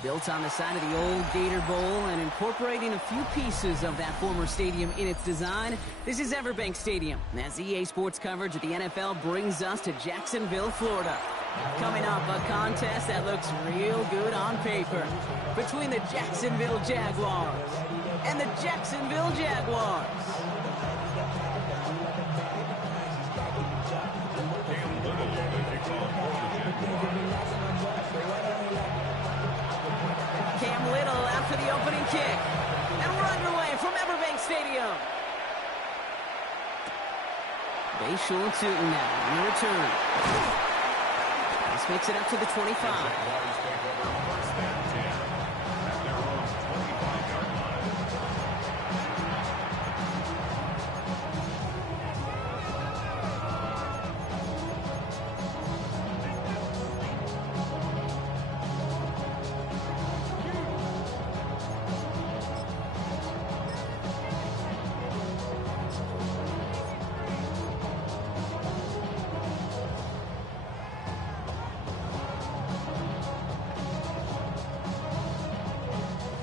Built on the side of the old Gator Bowl and incorporating a few pieces of that former stadium in its design, this is Everbank Stadium, as EA Sports coverage of the NFL brings us to Jacksonville, Florida. Coming up, a contest that looks real good on paper between the Jacksonville Jaguars and the Jacksonville Jaguars. Cam Little after the opening kick. And we're underway from Everbank Stadium. Bayshore Tootin now in return. This makes it up to the 25.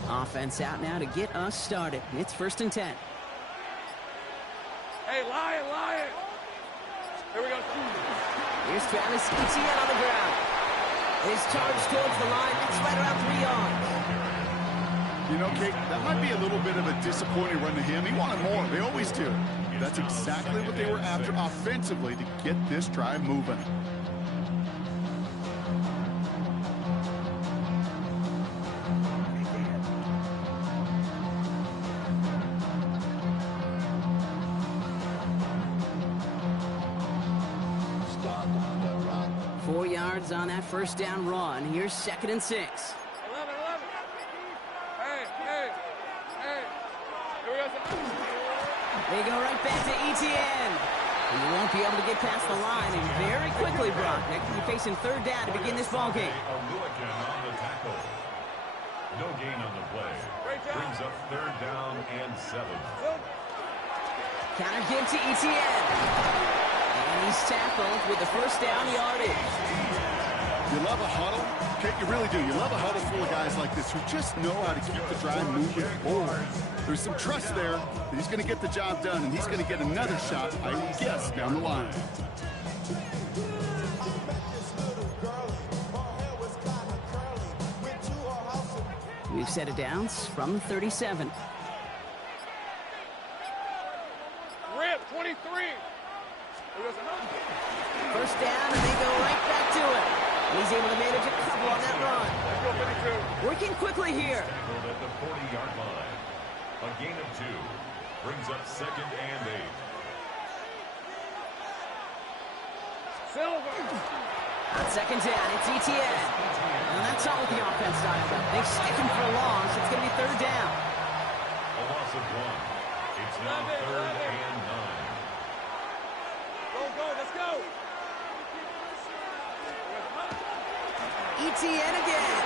Offense out now to get us started. It's 1st and 10. Hey, Lion! Here we go. Here's Travis Etienne on the ground. His charge towards the line. It's right around 3 yards. You know, Kate, that might be a little bit of a disappointing run to him. He wanted more. They always do. That's exactly what they were after offensively to get this drive moving. On that first down run. Here's 2nd and 6. 11. Hey. Here we go. They go right back to Etienne. And you won't be able to get past the line. And very quickly, Brock, next you're facing 3rd down to begin this ball game. Milliken on the tackle. No gain on the play. Brings up 3rd down and 7. Counter give to Etienne. And he's tackled with the first down yardage. You love a huddle? Okay, you really do. You love a huddle full of guys like this who just know how to keep the drive moving forward. There's some trust there that he's going to get the job done, and he's going to get another shot, I would guess, down the line. We've set it down from 37. Rip, 23. First down, and they go right back to it. He's able to manage a couple on that run. Let's go, 52. Working quickly here. At the 40-yard line. A gain of 2. Brings up 2nd and 8. Silver. On 2nd down, it's Etienne. And that's all with the offense dialed up. They stick him for a long, so it's going to be 3rd down. A loss of 1. It's now 3rd and 9. Go, let's go. Etienne again.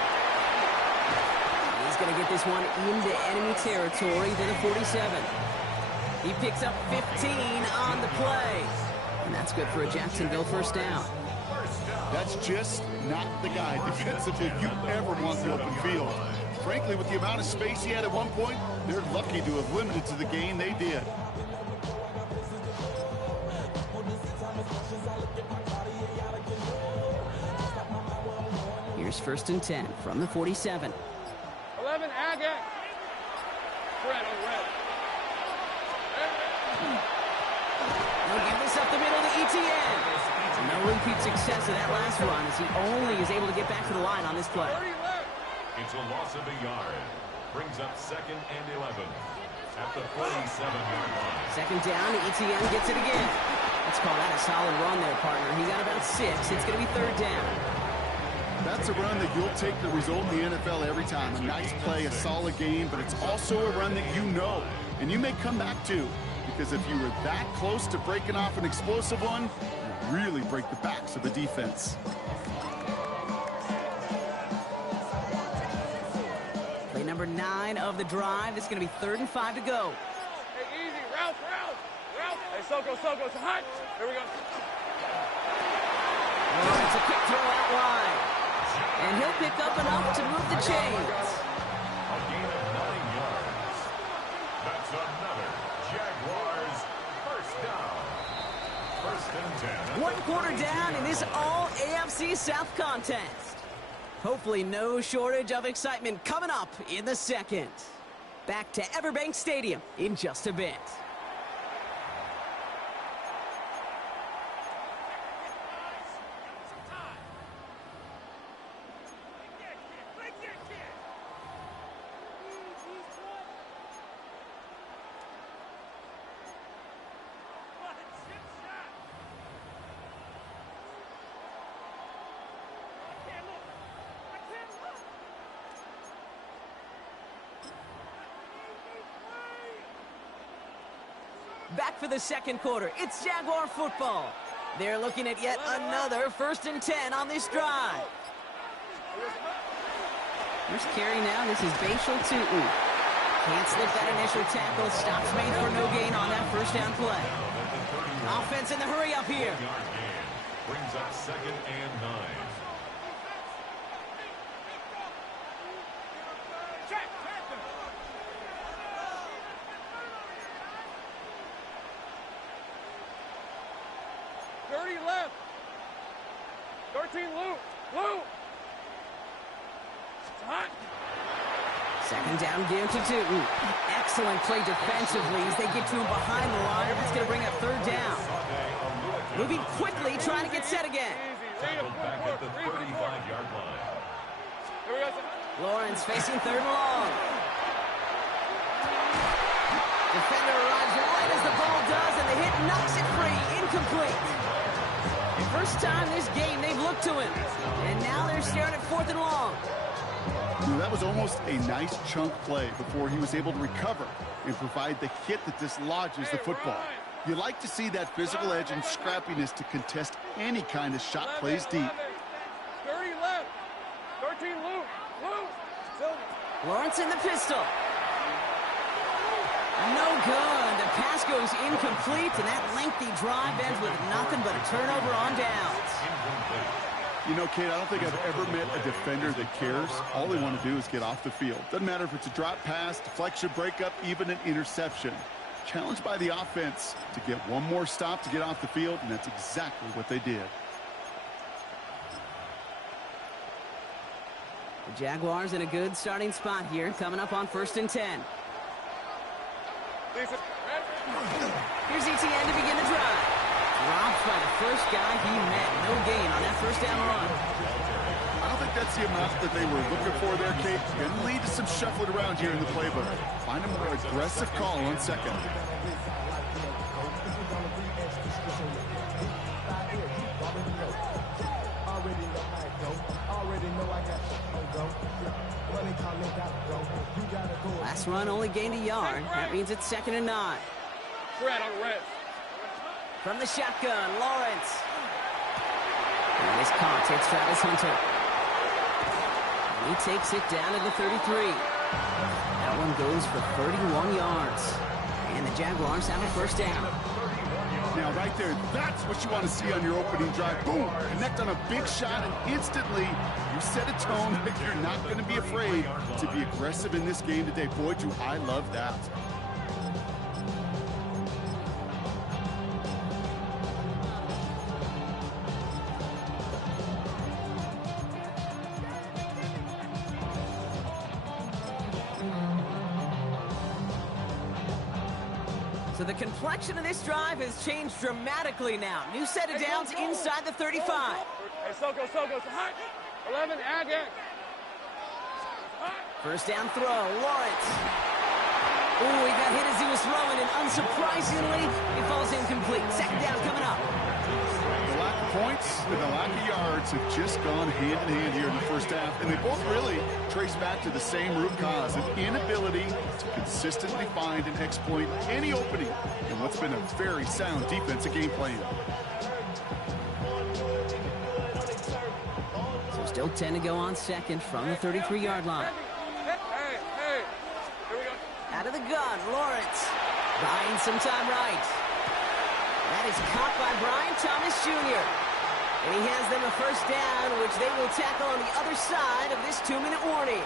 He's going to get this one into enemy territory to the 47. He picks up 15 on the play. And that's good for a Jacksonville first down. That's just not the guy defensively you ever want the open field. Frankly, with the amount of space he had at one point, they're lucky to have limited to the gain they did. Here's 1st and 10 from the 47. 11, Agate. Red. They'll give this up the middle to Etienne. No repeat success of that last run as he only is able to get back to the line on this play. It's a loss of a yard. Brings up 2nd and 11. At the 47-yard line. 2nd down, Etienne gets it again. Let's call that a solid run there, partner. He got about 6. It's going to be 3rd down. That's a run that you'll take the result in the NFL every time. A nice play, a solid game, but it's also a run that you know, and you may come back to, because if you were that close to breaking off an explosive one, you really break the backs of the defense. Play number 9 of the drive. It's going to be 3rd and 5 to go. Hey, easy, route. Hey, Soko, it's hot. Here we go. Oh, it's a quick throw out wide. And he'll pick up enough to move the chains. A gain of 9 yards. That's another Jaguars first down. First and 10. 1 quarter down in this all-AFC South contest. Hopefully no shortage of excitement coming up in the second. Back to Everbank Stadium in just a bit. Back for the second quarter. It's Jaguar football. They're looking at yet another 1st and 10 on this drive. First carry now. This is Bashal Tutu. Can't slip that initial tackle. Stops made for no gain on that first down play. Offense in the hurry up here. Brings up 2nd and 9. Left. 13 loop. Loop. Hot. Second down give to Tutu. Excellent play defensively as they get to him behind the line. That's going to bring up 3rd down. Moving quickly, trying to get set again. Tackled back at the 35-yard line. Lawrence facing 3rd and long. Defender arrives right as the ball does, and the hit knocks it free. Incomplete. First time this game they've looked to him. And now they're staring at 4th and long. That was almost a nice chunk play before he was able to recover and provide the hit that dislodges the football. You like to see that physical edge and scrappiness to contest any kind of shot plays deep. 30 left. 13 loop. Loop. Lawrence in the pistol. No good. The pass goes incomplete, and that lengthy drive ends with nothing but a turnover on downs. You know, Kate, I don't think I've ever met a defender that cares. All they want to do is get off the field. Doesn't matter if it's a drop pass, deflection, breakup, even an interception. Challenged by the offense to get one more stop to get off the field, and that's exactly what they did. The Jaguars in a good starting spot here, coming up on 1st and 10. Here's Etienne to begin the drive. Dropped by the first guy he met. No gain on that first down run. I don't think that's the amount that they were looking for there, Kate. Going to lead to some shuffling around here in the playbook. Find a more aggressive call on 2nd. Last run only gained a yard. That means it's 2nd and 9. Red on red. From the shotgun, Lawrence. And his caught. It's Travis Hunter. And he takes it down to the 33. That one goes for 31 yards. And the Jaguars have a first down. Now, right there, that's what you want to see on your opening drive. Boom! Connect on a big shot, and instantly you set a tone that you're not going to be afraid to be aggressive in this game today. Boy, do I love that. So the complexion of this drive has changed dramatically now. New set of downs inside the 35. Hey, Soko. 11, again. First down throw, Lawrence. Oh, he got hit as he was throwing, and unsurprisingly, it falls incomplete. Second down coming up. The lack of points and the lack of yards have just gone hand in hand here in the first half, and they both really trace back to the same root cause, an inability to consistently find and exploit any opening in what's been a very sound defensive game plan. So still 10 to go on 2nd from the 33-yard line. Hey. Here we go. Out of the gun, Lawrence. Buying some time right. That is caught by Brian Thomas Jr. And he has them a first down, which they will tackle on the other side of this 2-minute warning.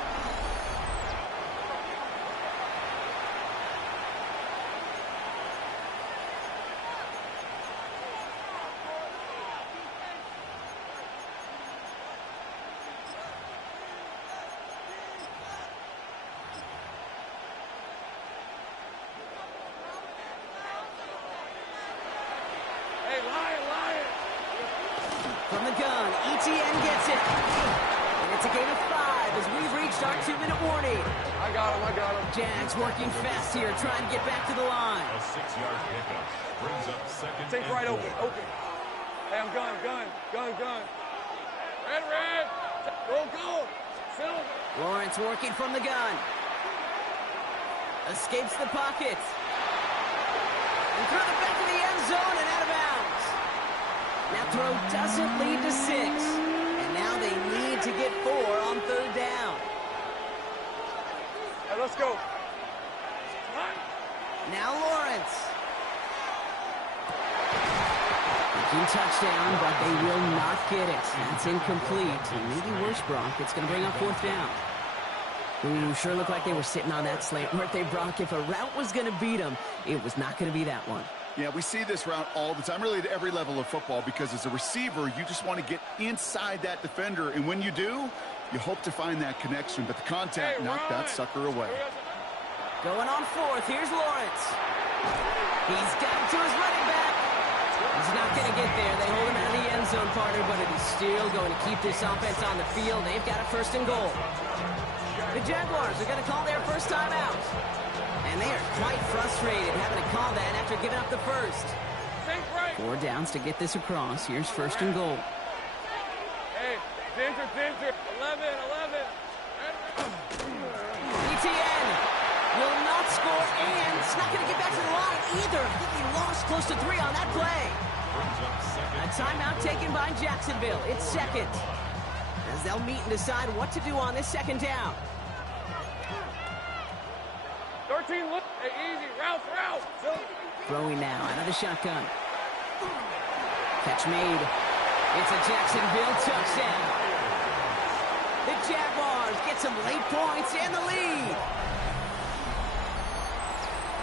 From the gun, ETN gets it. And it's a gain of 5 as we've reached our 2-minute warning. I got him. Jags working fast here, trying to get back to the line. A 6-yard pickup brings up second. Take right and open. Hey, I'm gun. Red. Go. Silver. Lawrence working from the gun. Escapes the pocket. And through the back of the end zone and out of bounds. That throw doesn't lead to 6. And now they need to get 4 on 3rd down. Hey, let's go. Now Lawrence. Thinking touchdown, but they will not get it. That's incomplete. And maybe worse, Brock. It's going to bring up 4th down. Ooh, sure looked like they were sitting on that slant, weren't they, Brock? If a route was going to beat them, it was not going to be that one. Yeah, we see this route all the time, really at every level of football, because as a receiver, you just want to get inside that defender, and when you do, you hope to find that connection, but the contact knocked that sucker away. Going on 4th, here's Lawrence. He's got to his running back. He's not going to get there. They hold him out of the end zone, partner, but it is still going to keep this offense on the field. They've got a 1st and goal. The Jaguars are going to call their first time out. And they are quite frustrated having to call that after giving up the first. 4 downs to get this across. Here's 1st and goal. Hey, Ginger. 11. ETN will not score, and it's not going to get back to the line either. I think he lost close to 3 on that play. A timeout taken by Jacksonville. It's 2nd. As they'll meet and decide what to do on this 2nd down. 13, look. Hey, easy. Route. Throwing now out of the shotgun. Catch made. It's a Jacksonville touchdown. The Jaguars get some late points and the lead.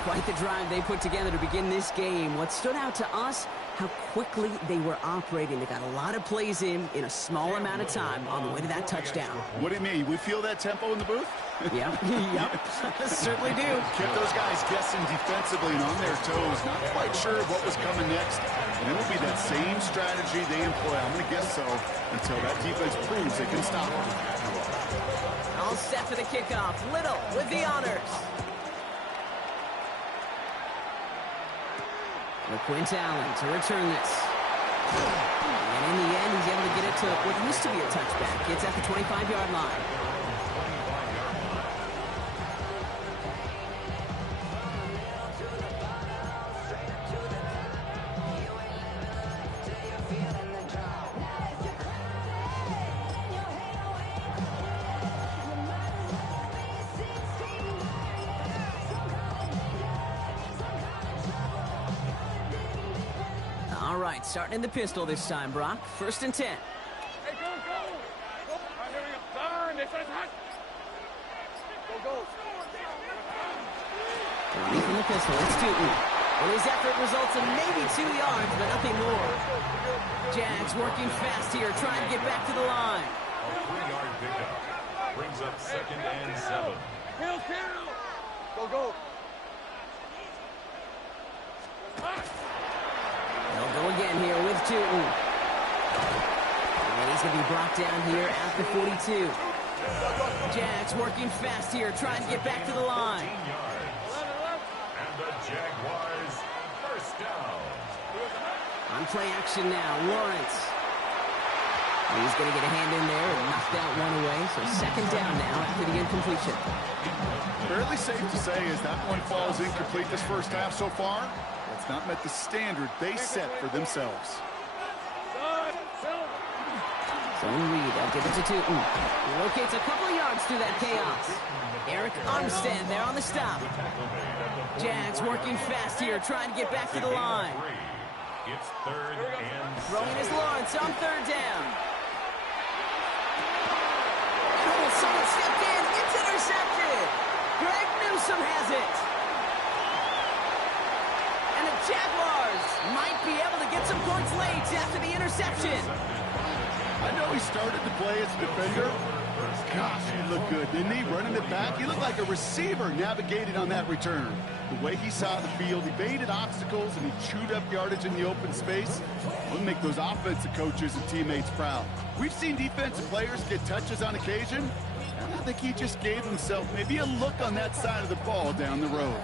Quite the drive they put together to begin this game. What stood out to us, how quickly they were operating. They got a lot of plays in a small amount of time on the way to that touchdown. What do you mean? We feel that tempo in the booth? Yep. Certainly do. Kept those guys guessing defensively and on their toes, not quite sure what was coming next. And it will be that same strategy they employ, I'm going to guess so, until that defense proves they can stop them. All set for the kickoff. Little with the honors. Quint Allen to return this. And in the end, he's able to get it to what used to be a touchback. It's at the 25-yard line. All right, starting in the pistol this time, Brock. 1st and 10. Hey, go. All right, here we go. Turn. They try to hot. Go. Running from the pistol, it's Tootin. And his effort results in maybe 2 yards, but nothing more. Jags working fast here, trying to get back to the line. A 3-yard pickup brings up 2nd and 7. Kill. Go. They'll go again here with Tootin. And he's going to be brought down here at the 42. Jags working fast here, trying to get back to the line. 15 yards. And the Jaguars first down. On play action now, Lawrence. He's going to get a hand in there and knock that one away. So 2nd down now after the incompletion. Fairly safe to say as that one falls incomplete this first half so far, it's not met the standard they set for themselves. Zone read, they'll give it to Tootin. He locates a couple of yards through that chaos. Eric Armstead there on the stop. Jags working fast here, trying to get back to the line. It's third and Throwing is Lawrence on third down. Oh, someone stepped in. It's intercepted. Greg Newsome has it. And the Jaguars might be able to get some points late after the interception. I know he started to play as a defender. Gosh, he looked good, didn't he? Running it back, he looked like a receiver navigating on that return. The way he saw the field, he evaded obstacles, and he chewed up yardage in the open space. We'll make those offensive coaches and teammates proud. We've seen defensive players get touches on occasion, and I think he just gave himself maybe a look on that side of the ball down the road.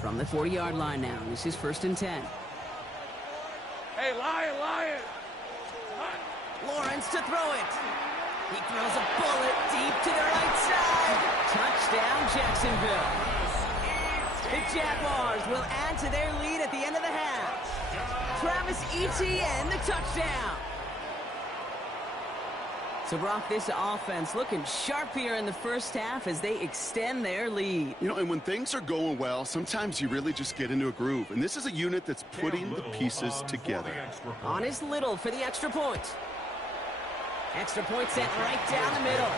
From the 40-yard line now, this is 1st and 10. Hey, Lion! Lawrence to throw it. He throws a bullet deep to the right side. Touchdown, Jacksonville. The Jaguars will add to their lead at the end of the half. Travis Etienne, the touchdown. So, Brock, this offense looking sharp here in the first half as they extend their lead. You know, and when things are going well, sometimes you really just get into a groove. And this is a unit that's putting the pieces together. Honest Little for the extra point. Extra point set right down the middle.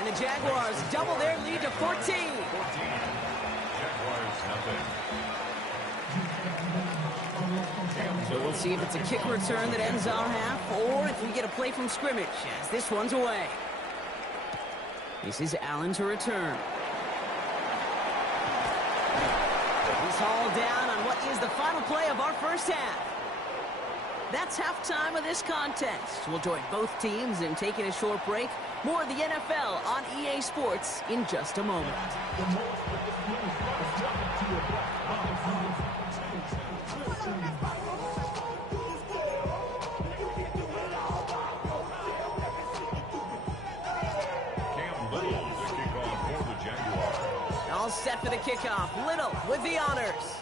And the Jaguars double their lead to 14. Jaguars nothing. So we'll see if it's a kick return that ends our half, or if we get a play from scrimmage, as this one's away. This is Allen to return. He's hauled down on what is the final play of our first half. That's halftime of this contest. We'll join both teams in taking a short break. More of the NFL on EA Sports in just a moment. All set for the kickoff. Little with the honors.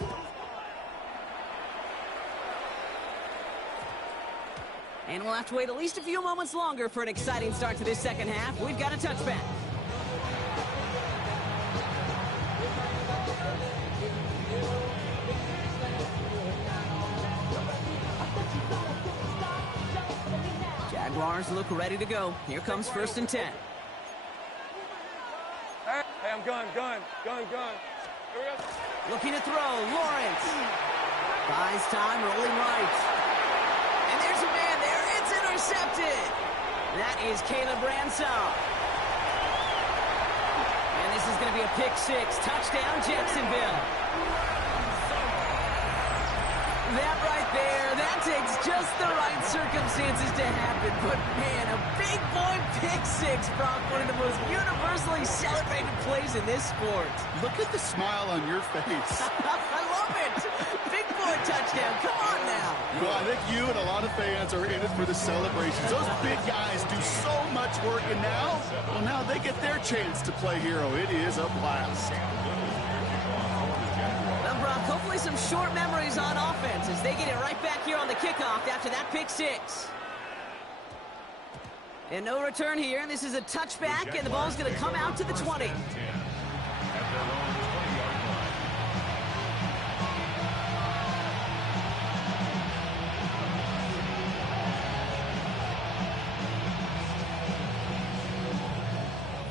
And we'll have to wait at least a few moments longer for an exciting start to this second half. We've got a touchback. Jaguars look ready to go. Here comes 1st and 10. Hey, I'm gun. Here we go. Looking to throw. Lawrence. Buys time, rolling right. And there's a man there. It's intercepted. That is Caleb Ransom. And this is going to be a pick six. Touchdown, Jacksonville. That right there, that takes just the right circumstances to happen. But, man, a big boy pick six, Brock, one of the most universally celebrated plays in this sport. Look at the smile on your face. I love it. Big boy touchdown. Come on now. Well, I think you and a lot of fans are in it for the celebrations. Those big guys do so much work, and now they get their chance to play hero. It is a blast. Well, Brock, hopefully some short memories on offense as they get it right back here on the kickoff after that pick six. And no return here. This is a touchback, and the ball's going to come out to the 20.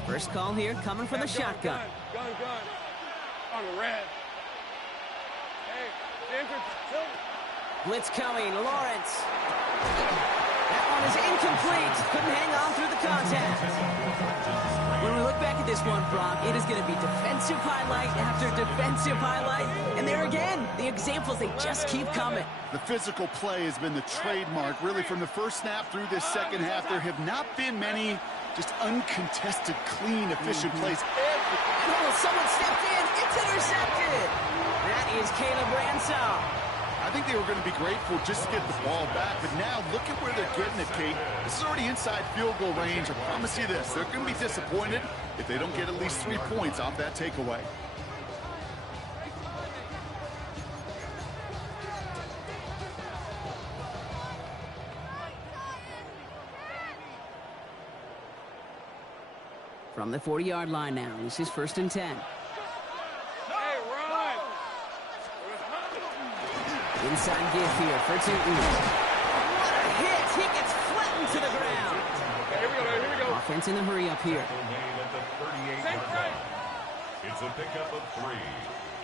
First call here coming from the shotgun. Gun. On the red. Hey, Blitz coming. Lawrence. That one is incomplete. Couldn't hang on through the contact. When we look back at this one, Brock, it is going to be defensive highlight after defensive highlight. And there again, the examples, they just keep coming. The physical play has been the trademark, really, from the first snap through this second half. There have not been many just uncontested, clean, efficient plays. Oh, someone stepped in. It's intercepted. That is Caleb Ransom. I think they were going to be grateful just to get the ball back, but now look at where they're getting it, Kate. This is already inside field goal range. I promise you this, they're going to be disappointed if they don't get at least 3 points off that takeaway. From the 40-yard line now, this is 1st and 10. Hey, run! Inside give here for Tootin. What a hit! He gets flattened to the ground. Okay, here we go. Offense in the hurry up here. Made at the 38-yard line. It's a pickup of 3.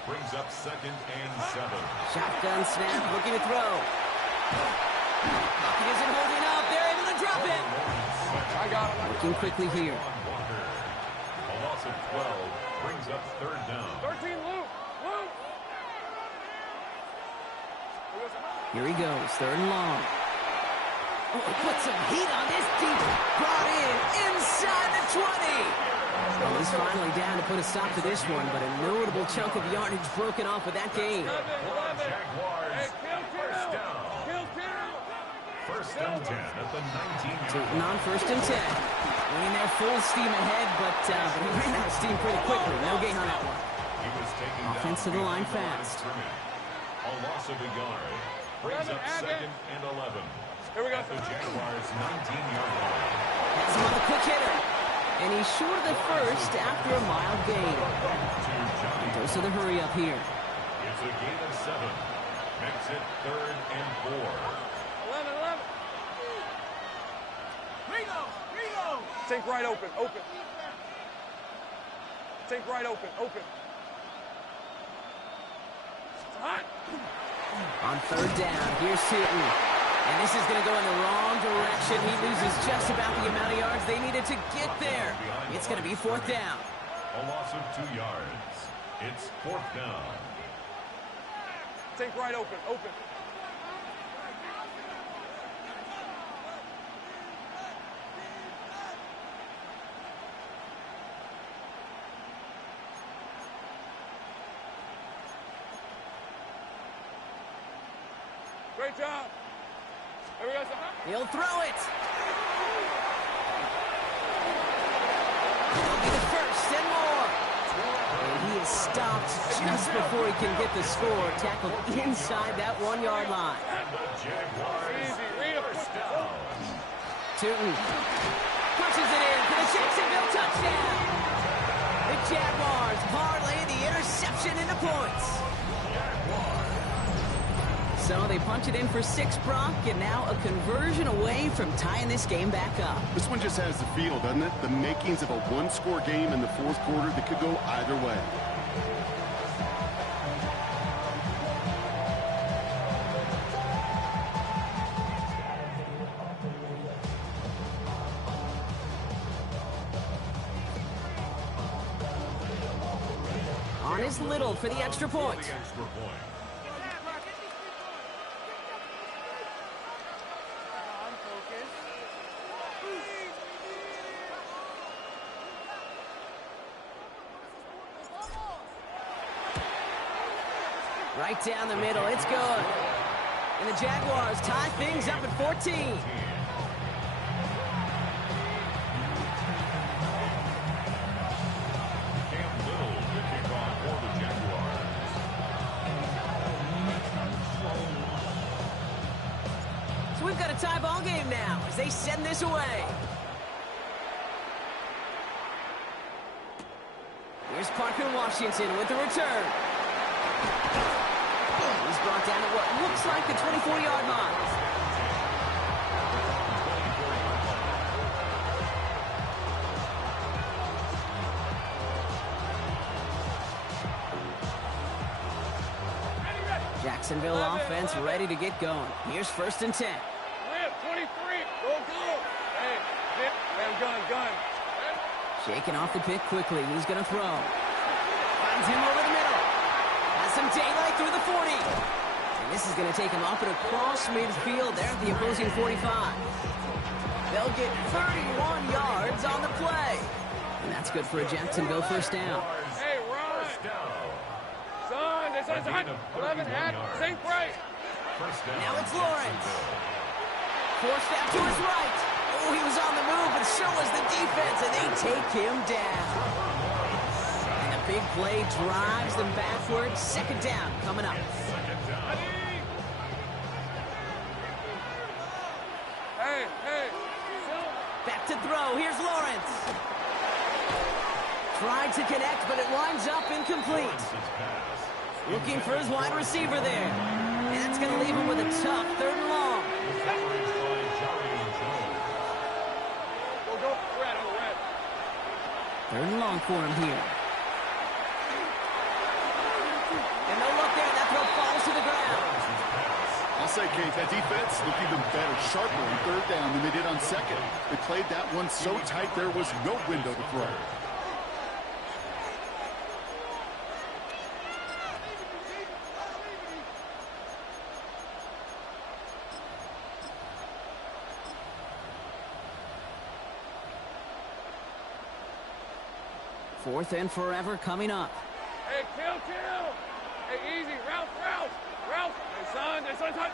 Brings up 2nd and 7. Shotgun snap, looking to throw. He isn't holding up. They're able to drop it. I got him. Looking quickly here. Walker. A loss of 12 brings up 3rd down. 13, Luke. Luke. Here he goes, 3rd and long. Oh, he put some heat on this deep. Brought in inside the 20. Well, he's finally down to put a stop to this one, but a notable chunk of yardage broken off with that gain. Jaguars. First down. First and 10 at the 19-yard Tootin on 1st and 10. Winning there full steam ahead, but he ran out of steam pretty quickly. No gain on that one. He was taken Offense to down the line fast. A loss of a yard. Brings up 2nd and 11. Here we go. At the Jaguars' 19-yard line. That's another quick hitter. And he's short of the first after a mild gain. Goes to the hurry up here. It's a gain of 7. Makes it 3rd and 4. 11. Rego. Think right open. Think right open. Hot. On 3rd down, here's Tootin. And this is going to go in the wrong direction. He loses just about the amount of yards they needed to get there. It's going to be 4th down. A loss of 2 yards. It's 4th down. Think right open. Great job. Here we go. He'll throw it. It'll be the 1st and more. And he is stopped just before he can get the score. Tackled inside that 1-yard line. And the Jaguars first down. Tootin punches it in for the Jacksonville touchdown. The Jaguars parlay the interception into points. So they punch it in for 6, Brock, and now a conversion away from tying this game back up. This one just has the feel, doesn't it? The makings of a one-score game in the 4th quarter that could go either way. On is Little for the extra point. The extra point. Right down the middle, it's good. And the Jaguars tie things up at 14. Cam Little to kick off for the Jaguars. So we've got a tie ball game now as they send this away. Here's Parker Washington with the return. He's brought down at what looks like the 24-yard line. Jacksonville offense ready to get going. Here's 1st and 10. Live, 23. Go. Hey, hit. Gun. Shaking off the pick quickly. He's going to throw. Finds him over the middle. Has some daylight through the 40. And this is going to take him up and across midfield there at the opposing 45. They'll get 31 yards on the play. And that's good for a Jacksonville 1st down. Hey, Ron. Son, this is hot. 11 hat. Think right. Now it's Lawrence. Forced out to his right. Oh, he was on the move, but so was the defense, and they take him down. And the big play drives them backwards. 2nd down coming up. Hey. Back to throw. Here's Lawrence. Tried to connect, but it winds up incomplete. Looking for his wide receiver there. And that's going to leave him with a tough 3rd and long. Coverage by Johnny Jones. Go. Red. 3rd and long for him here. And no look there. That throw falls to the ground. I'll say, Kate, that defense looked even better, sharper on 3rd down than they did on 2nd. They played that one so tight there was no window to throw. Fourth and forever coming up. Hey, kill. Hey, easy. Ralph. Hey, son. Touch.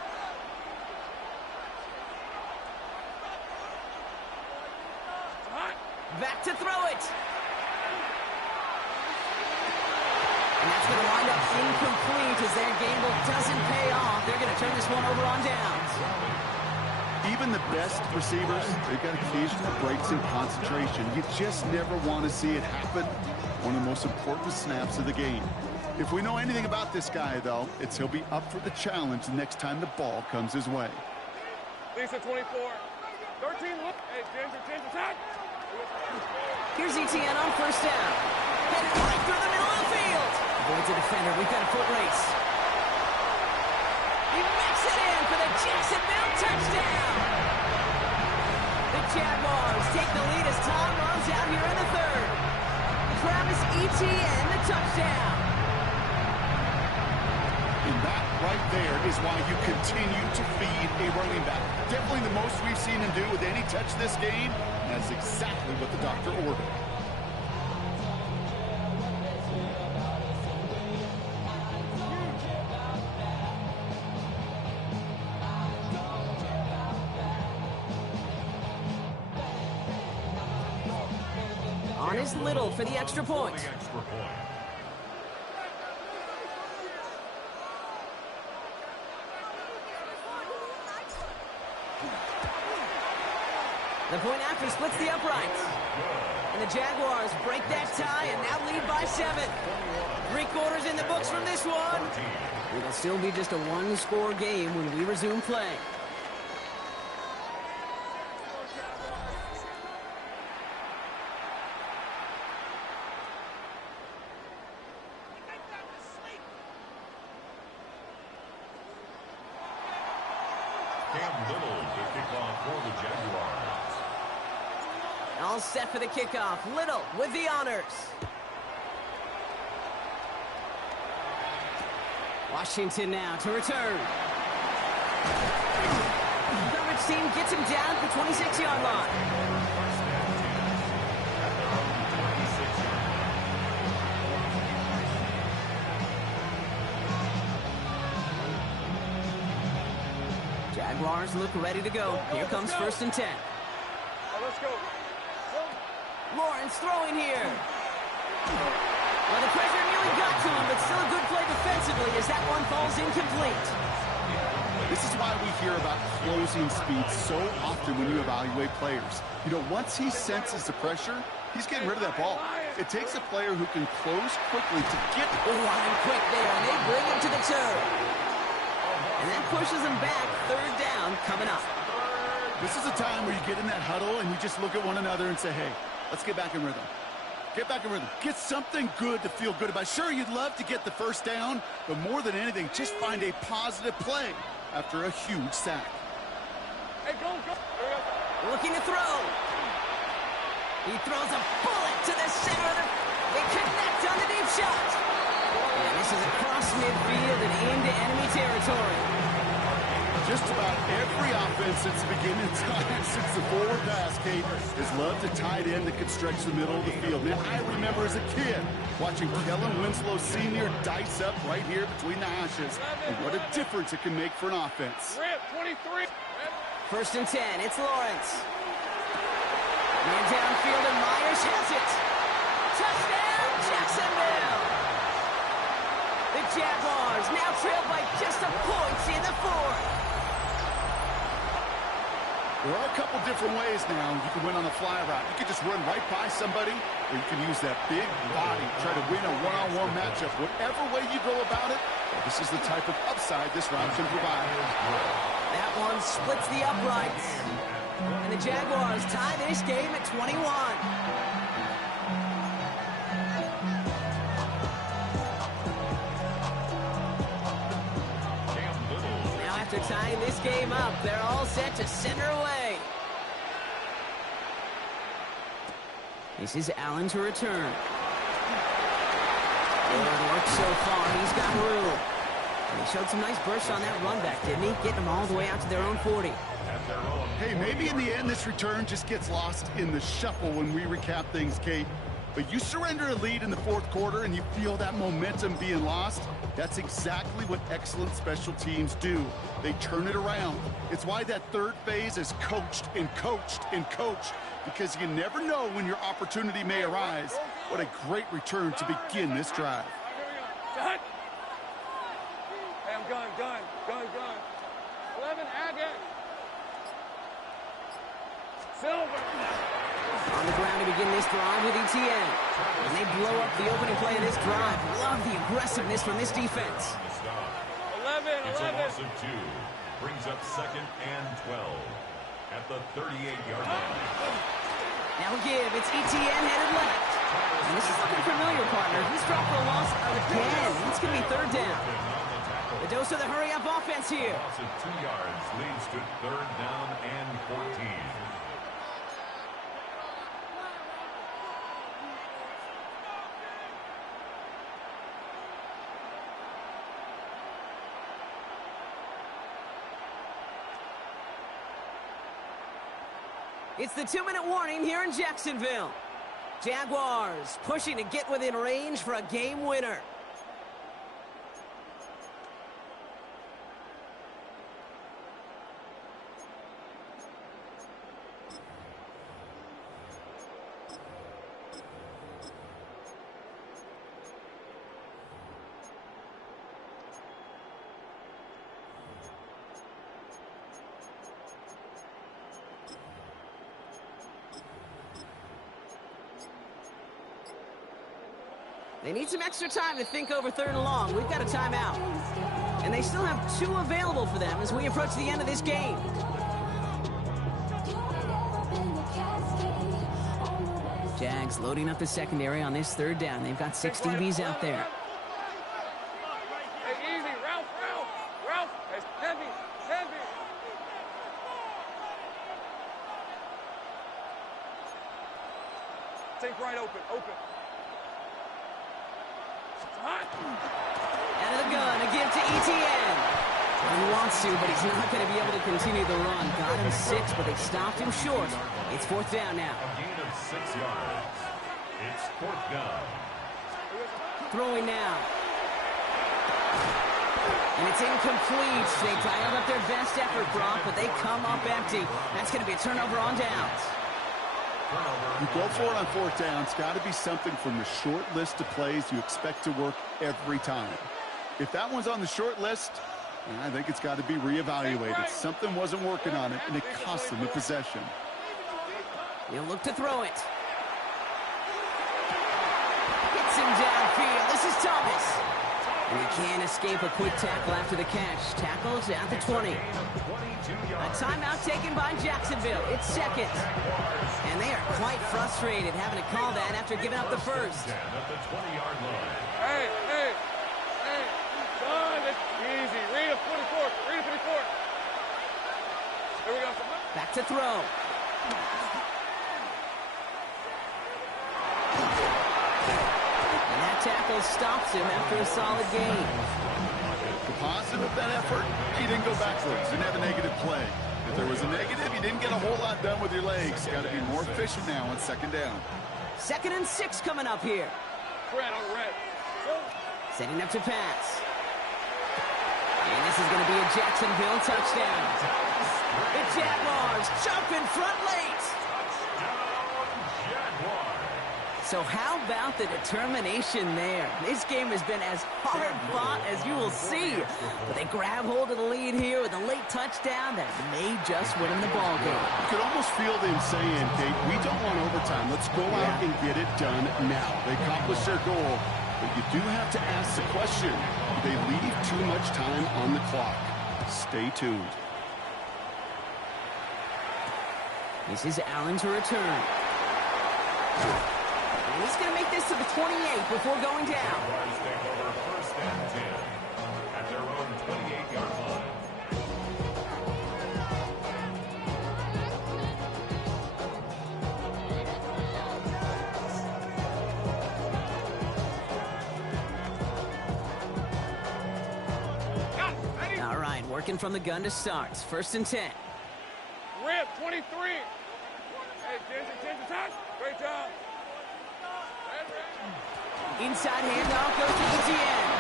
Hot. Back to throw it. And that's going to wind up incomplete as their gamble doesn't pay off. They're going to turn this one over on downs. Even the best receivers, they've got occasional breaks in concentration. You just never want to see it happen. One of the most important snaps of the game. If we know anything about this guy, though, it's he'll be up for the challenge the next time the ball comes his way. Lisa, 24. 13, look. Hey, Ginger, touch. Here's Etienne on 1st down. Headed right through the middle of the field. Avoids a defender. We've got a foot race. He makes it in for the Jacksonville touchdown. The Jaguars take the lead as time runs out here in the 3rd. Travis Etienne, the touchdown. And that right there is why you continue to feed a running back. Definitely the most we've seen him do with any touch this game. That's exactly what the doctor ordered. On is Little for the extra point. The point after splits the uprights. And the Jaguars break that tie and now lead by 7. 3 quarters in the books from this one. It'll still be just a 1-score game when we resume play. Cam Little to kick off for the Jaguars. All set for the kickoff. Little with the honors. Washington now to return. Coverage team gets him down at the 26-yard line. Jaguars look ready to go. Here comes 1st and 10. Let's go. Lawrence throwing here. Well, the pressure nearly got to him, but still a good play defensively as that one falls incomplete. This is why we hear about closing speed so often when you evaluate players. You know, once he senses the pressure, he's getting rid of that ball. It takes a player who can close quickly to get... Line quick there, and they bring him to the turn. And that pushes him back. 3rd down coming up. This is a time where you get in that huddle and you just look at one another and say, hey, let's get back in rhythm. Get back in rhythm. Get something good to feel good about. Sure, you'd love to get the 1st down, but more than anything, just find a positive play after a huge sack. Hey, go. Looking to throw. He throws a bullet to the center of the... They connect on the deep shot. And this is across midfield and into enemy territory. Just about every offense since the beginning of time, since the forward pass, Kate, has loved a tight end that could stretch the middle of the field. Now, I remember as a kid watching Kellen Winslow Sr. dice up right here between the hashes. And what a difference it can make for an offense. Rip, 23. 1st and 10, it's Lawrence. Man downfield and Myers has it. Touchdown, Jacksonville! The Jaguars now trail by just a point in the 4th. There are a couple different ways now you can win on the fly route. You can just run right by somebody, or you can use that big body, try to win a one-on-one matchup. Whatever way you go about it, This is the type of upside this route can provide. That one splits the uprights. And the Jaguars tie this game at 21. Now after tying this game up, they're all set to center away. This is Allen to return. Good work so far. He's got room. And he showed some nice bursts on that run back, didn't he? Getting them all the way out to their own 40. Hey, maybe in the end this return just gets lost in the shuffle when we recap things, Kate. But you surrender a lead in the fourth quarter and you feel that momentum being lost. That's exactly what excellent special teams do. They turn it around. It's why that third phase is coached and coached and coached, because you never know when your opportunity may arise. What a great return to begin this drive. Hey, I'm gun. 11, Agate. Silver. On the ground to begin this drive with ETN. And they blow up the opening play of this drive. Love the aggressiveness from this defense. 11. It's a loss of 2. Brings up 2nd and 12 at the 38-yard line. Now give. It's ETN headed left. And this is looking familiar, partner. He's dropped for a loss again. It's going to be third down. The dose of the hurry-up offense here. Loss of 2 yards leads to 3rd down and 14. It's the 2-minute warning here in Jacksonville. Jaguars pushing to get within range for a game winner. They need some extra time to think over 3rd and long. We've got a timeout. And they still have 2 available for them as we approach the end of this game. Jags loading up the secondary on this 3rd down. They've got 6 DBs out there. Hey, easy. Ralph. It's heavy. Take right open. Out of the gun, a give to ETN. He wants to, but he's not going to be able to continue the run. Got him 6, but they stopped him short. It's 4th down now. A gain of 6 yards. It's 4th down. Throwing now. And it's incomplete. They dialed up their best effort, Brock, but they come up empty. That's going to be a turnover on downs. You go for it on 4th down. It's got to be something from the short list of plays you expect to work every time. If that one's on the short list, I think it's got to be reevaluated. Something wasn't working on it, and it cost them the possession. He'll look to throw it. Hits him downfield. This is Thomas. And he can't escape a quick tackle after the catch. Tackles at the 20. A timeout taken by Jacksonville. It's 2nd. And they are quite frustrated having to call that after giving up the first. At the 20-yard line. Hey. Son, it's easy. Read a 44. Here we go. Back to throw. And that tackle stops him after a solid gain. The positive of that effort, he didn't go backwards. Didn't have a negative play. If there was a negative, you didn't get a whole lot done with your legs. Got to be more efficient now on 2nd down. 2nd and 6 coming up here. Red. Setting up to pass. And this is going to be a Jacksonville touchdown. The Jaguars jump in front late. So how about the determination there? This game has been as hard fought as you will see. But they grab hold of the lead here with a late touchdown that may just win them the ball game. You could almost feel them saying, Kate, we don't want overtime. Let's go out and get it done now. They accomplished their goal. But you do have to ask the question, do they leave too much time on the clock? Stay tuned. This is Allen to return. And he's going to make this to the 28 before going down. Jaguars take over first and 10 at their own 28-yard line. All right, working from the gun to start. First and 10. Rip, 23. Hey, attention, touch. Great job. Inside handoff goes to Etienne.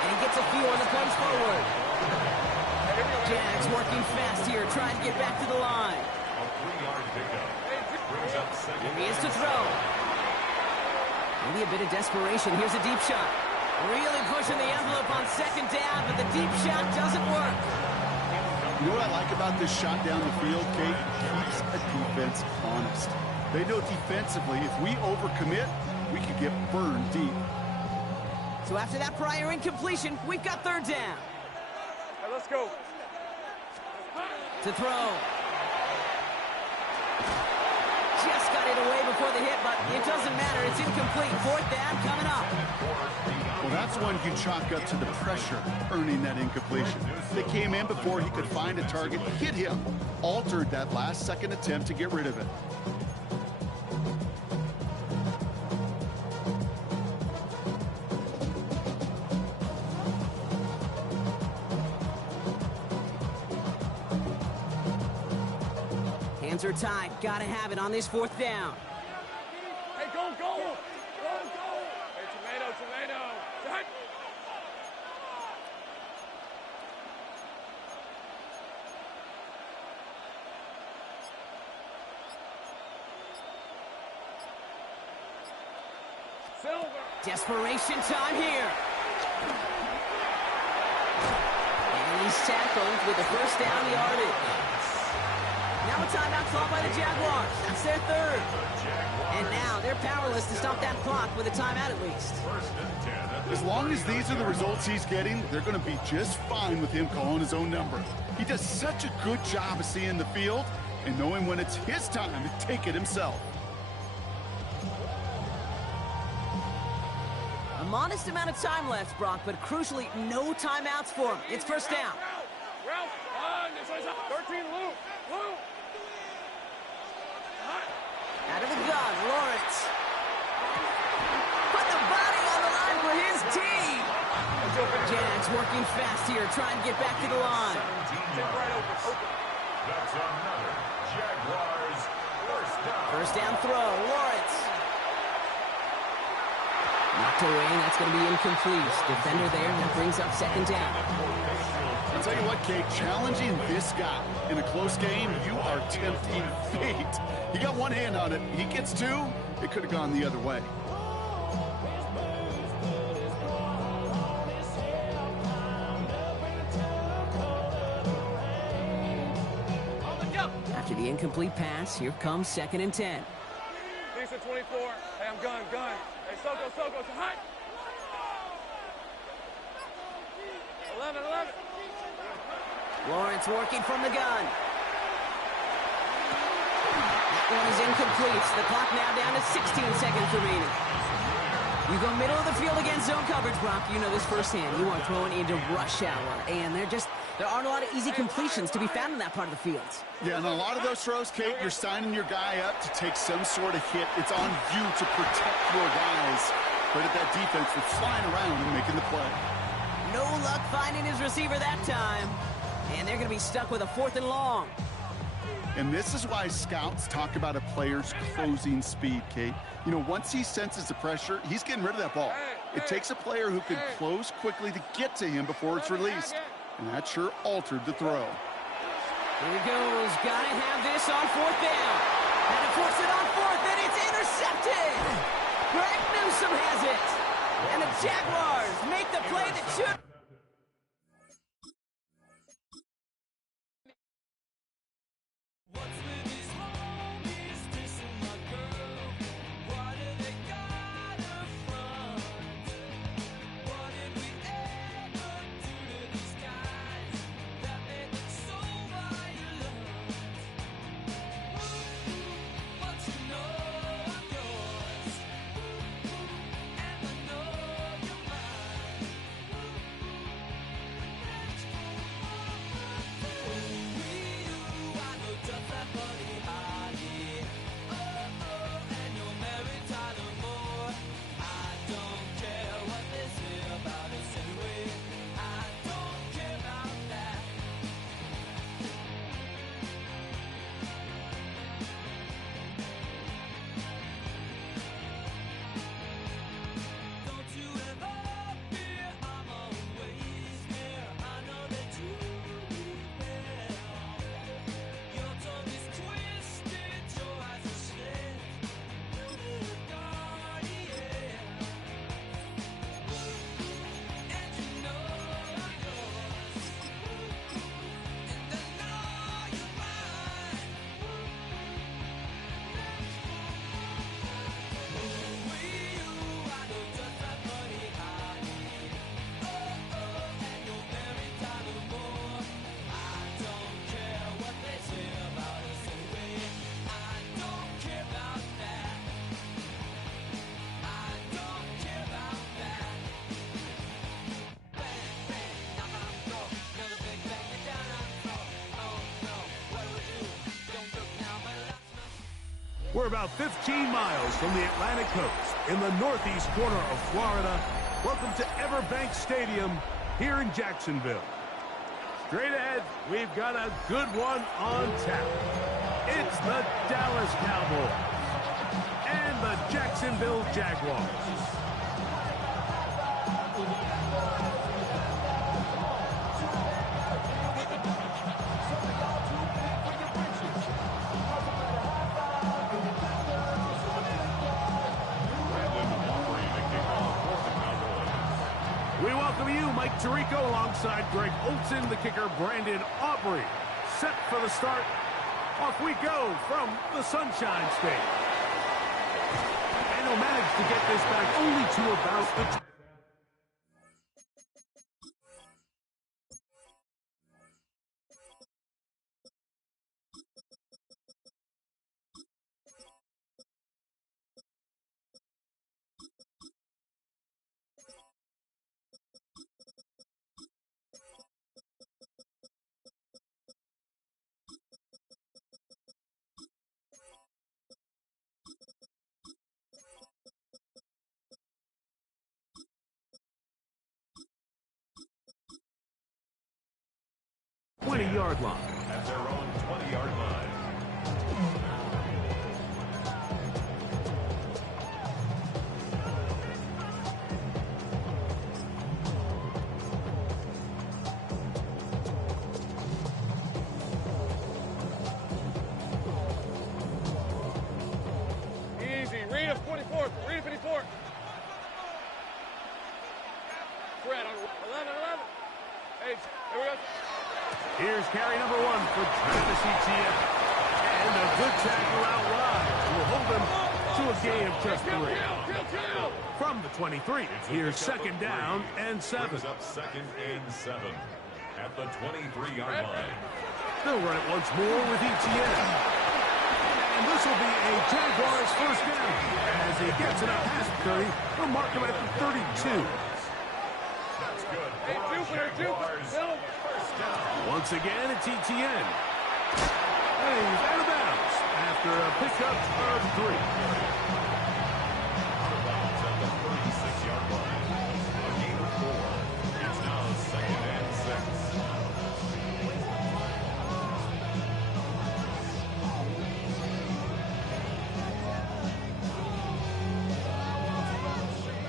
And he gets a few on the plays forward. Jags working fast here, trying to get back to the line. A 3-yard pickup. Brings up second. Here he is to throw. Maybe a bit of desperation. Here's a deep shot. Really pushing the envelope on second down, but the deep shot doesn't work. You know what I like about this shot down the field, Kate? It keeps a defense honest. They know defensively, if we overcommit, we could get burned deep. So after that prior incompletion, we've got third down. Hey, let's go. To throw. Just got it away before the hit, but it doesn't matter. It's incomplete. Fourth down coming up. Well, that's one you chalk up to the pressure earning that incompletion. They came in before he could find a target, hit him, altered that last-second attempt to get rid of it. Hands are tied. Gotta have it on this fourth down. Hey, go. Hey, tomato. Touch. Silver. Desperation time here. And he's tackled with the first down yardage. Now a timeout called by the Jaguars. That's their third. And now they're powerless to stop that clock with a timeout at least. As long as these are the results he's getting, they're going to be just fine with him calling his own number. He does such a good job of seeing the field and knowing when it's his time to take it himself. A modest amount of time left, Brock, but crucially, no timeouts for him. It's first down. Ralph, 13, Luke. Out of the gun, Lawrence. Put the body on the line for his team. Jags working fast here, trying to get back to the line. That's another Jaguars first down. First down throw, Lawrence. Knocked away, that's going to be incomplete. Defender there, that brings up second down. I'll tell you what, Kate, challenging this guy in a close game, you are tempting fate. He got one hand on it. He gets two. It could have gone the other way. After the incomplete pass, here comes second and 10. Lisa 24. Hey, I'm gun. Hey, Soko, it's hot. 11. Lawrence working from the gun. That one is incomplete. The clock now down to 16 seconds remaining. You go middle of the field against zone coverage, Brock. You know this firsthand. You are throwing into rush hour, and there aren't a lot of easy completions to be found in that part of the field. Yeah, and a lot of those throws, Kate, you're signing your guy up to take some sort of hit. It's on you to protect your guys. Credit that defense for flying around and making the play. No luck finding his receiver that time. And they're going to be stuck with a fourth and long. And this is why scouts talk about a player's closing speed, Kate. You know, once he senses the pressure, he's getting rid of that ball. It takes a player who can close quickly to get to him before it's released. And that sure altered the throw. Here he goes. Got to have this on fourth down. And to force it on fourth, and it's intercepted. Greg Newsome has it. And the Jaguars make the play that should. We're about 15 miles from the Atlantic coast in the northeast corner of Florida. Welcome to Everbank Stadium here in Jacksonville. Straight ahead, we've got a good one on tap. It's the Dallas Cowboys and the Jacksonville Jaguars. We welcome you, Mike Tirico, alongside Greg Olson, the kicker, Brandon Aubrey. Set for the start. Off we go from the Sunshine State. And he'll manage to get this back only to about the... yard line. At their own 20-yard line. Easy. Read a 44. Read a 54. Fred on 11. Hey, here we go. Here's carry number 1 for Travis Etienne. And a good tackle out wide will hold them to a gain of just 3. From the 23, here's second down and 7. Brings up second and 7 at the 23-yard line. They'll run it once more with Etienne. And this will be a Jaguars first down. As he gets it up past 30, they'll mark him at the 32. That's good. Hey, Jupiter. Once again, it's Etienne. And he's out of bounds after a pickup of 3. Out of bounds at the 36-yard line. A gain of 4. It's now second and 6.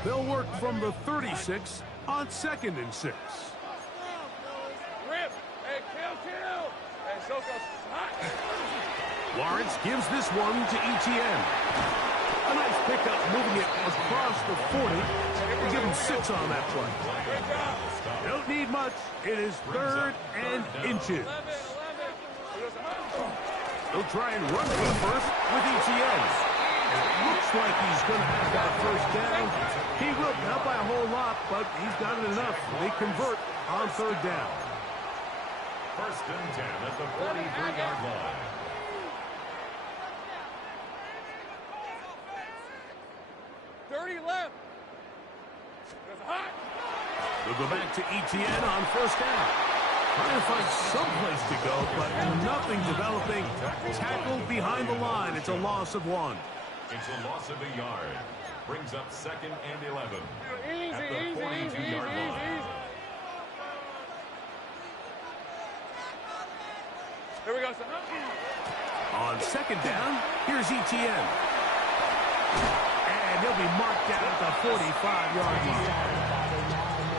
They'll work from the 36 on second and 6. Lawrence gives this one to Etienne. A nice pickup, moving it across the 40. We'll give him 6 on that play. Don't need much. It is third and inches. They'll try and run for the first with Etienne. And it looks like he's going to have that first down. He will, not by a whole lot, but he's got it enough. They convert on third down. First and 10 at the 43-yard line. They'll go back to Etienne on first down. Trying to find someplace to go, but nothing developing. Tackled behind the line. It's a loss of 1. It's a loss of a yard. Brings up second and 11 at the 42-yard line. Here we go. On second down, here's Etienne. And he'll be marked down at the 45-yard line.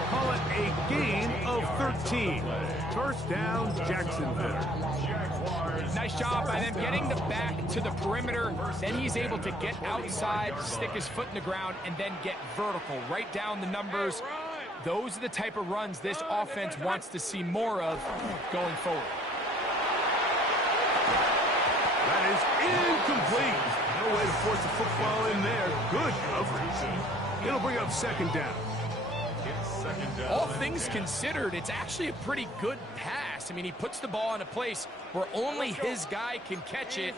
Call it a gain of 13. First down, Jacksonville. Nice job by them getting the back to the perimeter. Then he's able to get outside, stick his foot in the ground, and then get vertical. Right down the numbers. Those are the type of runs this offense wants to see more of going forward. That is incomplete. No way to force the football in there. Good coverage. It'll bring up second down. All things considered, it's actually a pretty good pass. I mean, he puts the ball in a place where only his guy can catch it.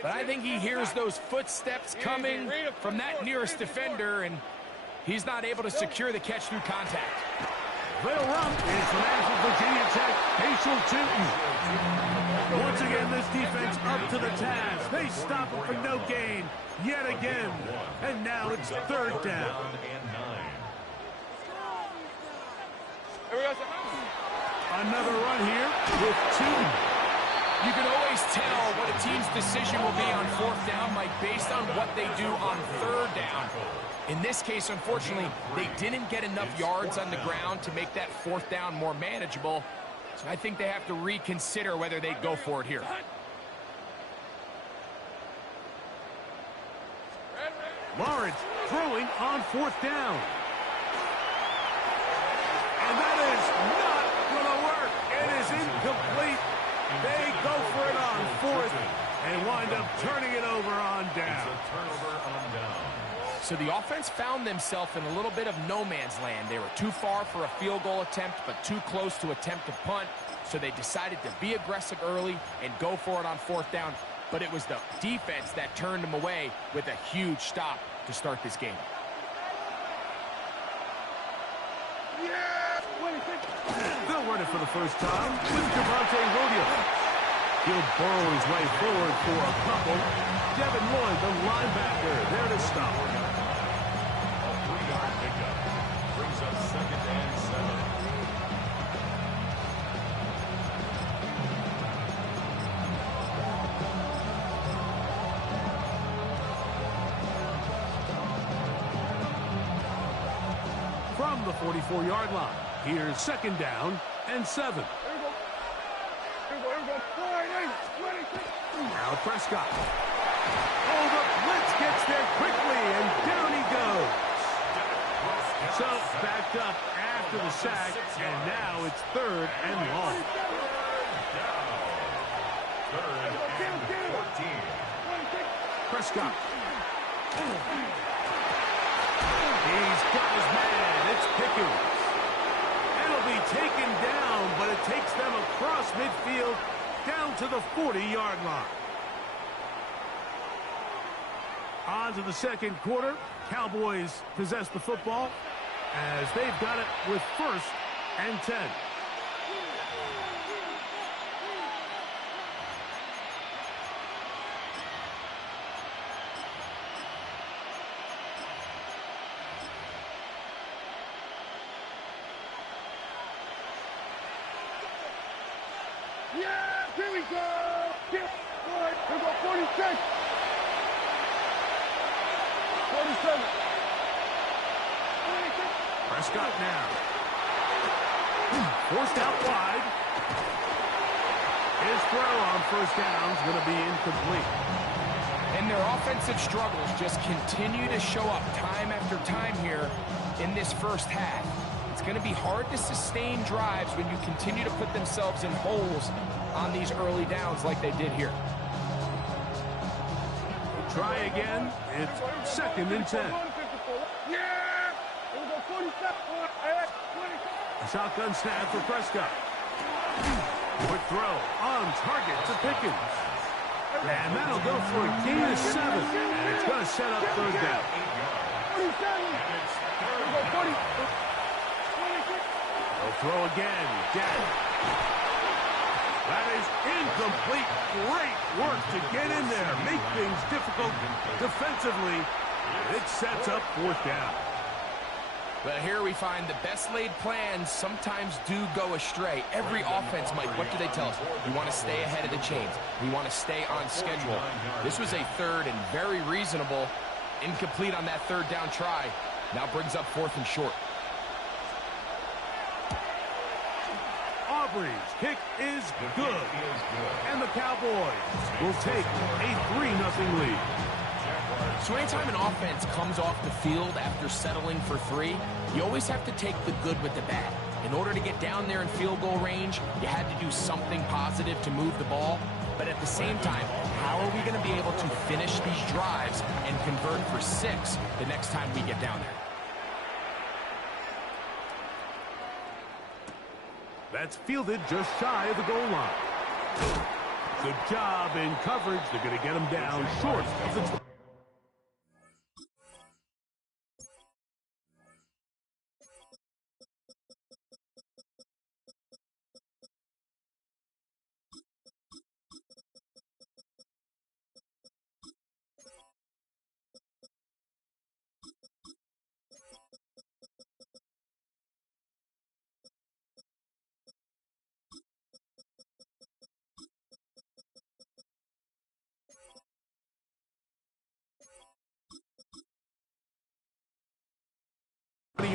But I think he hears those footsteps coming from that nearest defender, and he's not able to secure the catch through contact. They'll run. It's National Virginia Tech, Hazel Tootin. Once again, this defense up to the task. They stop him for no gain yet again. And now it's third down. Another run here with 2. You can always tell what a team's decision will be on fourth down, Mike, based on what they do on third down. In this case, unfortunately, they didn't get enough yards on the ground to make that fourth down more manageable. So I think they have to reconsider whether they go for it here. Lawrence throwing on fourth down. And that is not going to work. It is incomplete. They go for it on fourth and wind up turning it over on down. So the offense found themselves in a little bit of no man's land. They were too far for a field goal attempt, but too close to attempt a punt. So they decided to be aggressive early and go for it on fourth down. But it was the defense that turned them away with a huge stop to start this game. They'll run it for the first time with Javonte Williams. He'll burrow his way forward for a couple. Devin Lloyd, the linebacker, there to stop. A 3-yard pickup brings up 2nd and 7. From the 44-yard line, here's 2nd down and 7. Now Prescott. Oh, the blitz gets there quickly, and down he goes. So backed up after the sack, and now it's 3rd and long. Third and 14. Prescott. He's got his man. It's Pickens. It'll be taken down, but it takes them across midfield down to the 40-yard line. On to the second quarter. Cowboys possess the football as they've got it with 1st and 10. Yeah, here we go. Here we go, 46. 47. Prescott now. Forced out wide. His throw on first down is going to be incomplete. And their offensive struggles just continue to show up time after time here in this first half. It's going to be hard to sustain drives when you continue to put themselves in holes on these early downs like they did here. Try again. It's 2nd and 10. Yeah! Here we go, 47. A shotgun snap for Prescott. Quick throw on target to Pickens. And that'll go for a gain of 7. And it's going to set up 3rd down. 47. Here we go, 40. They'll throw again. Down. That is incomplete. Great work to get in there. Make things difficult defensively. It sets up 4th down. But here we find the best laid plans sometimes do go astray. Every offense, Mike, what do they tell us? We want to stay ahead of the chains. We want to stay on schedule. This was a 3rd and very reasonable. Incomplete on that 3rd down try. Now brings up 4th and short. Aubrey's kick is good. And the Cowboys will take a 3-0 lead. So anytime an offense comes off the field after settling for 3, you always have to take the good with the bad. In order to get down there in field goal range, you had to do something positive to move the ball. But at the same time, how are we going to be able to finish these drives and convert for 6 the next time we get down there? That's fielded just shy of the goal line. Good job in coverage. They're going to get him down short of the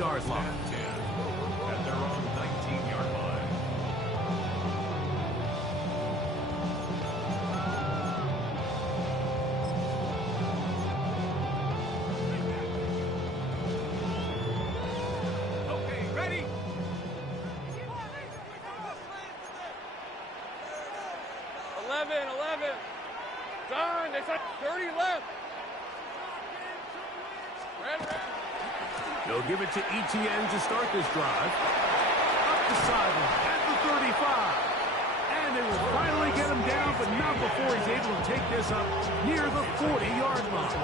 20-yard line. At their own 19-yard line. Okay, ready? 11. Done. They said 30 left. Red. They'll give it to Etienne to start this drive. Up the sideline at the 35. And they will finally get him down, but not before he's able to take this up near the 40-yard line.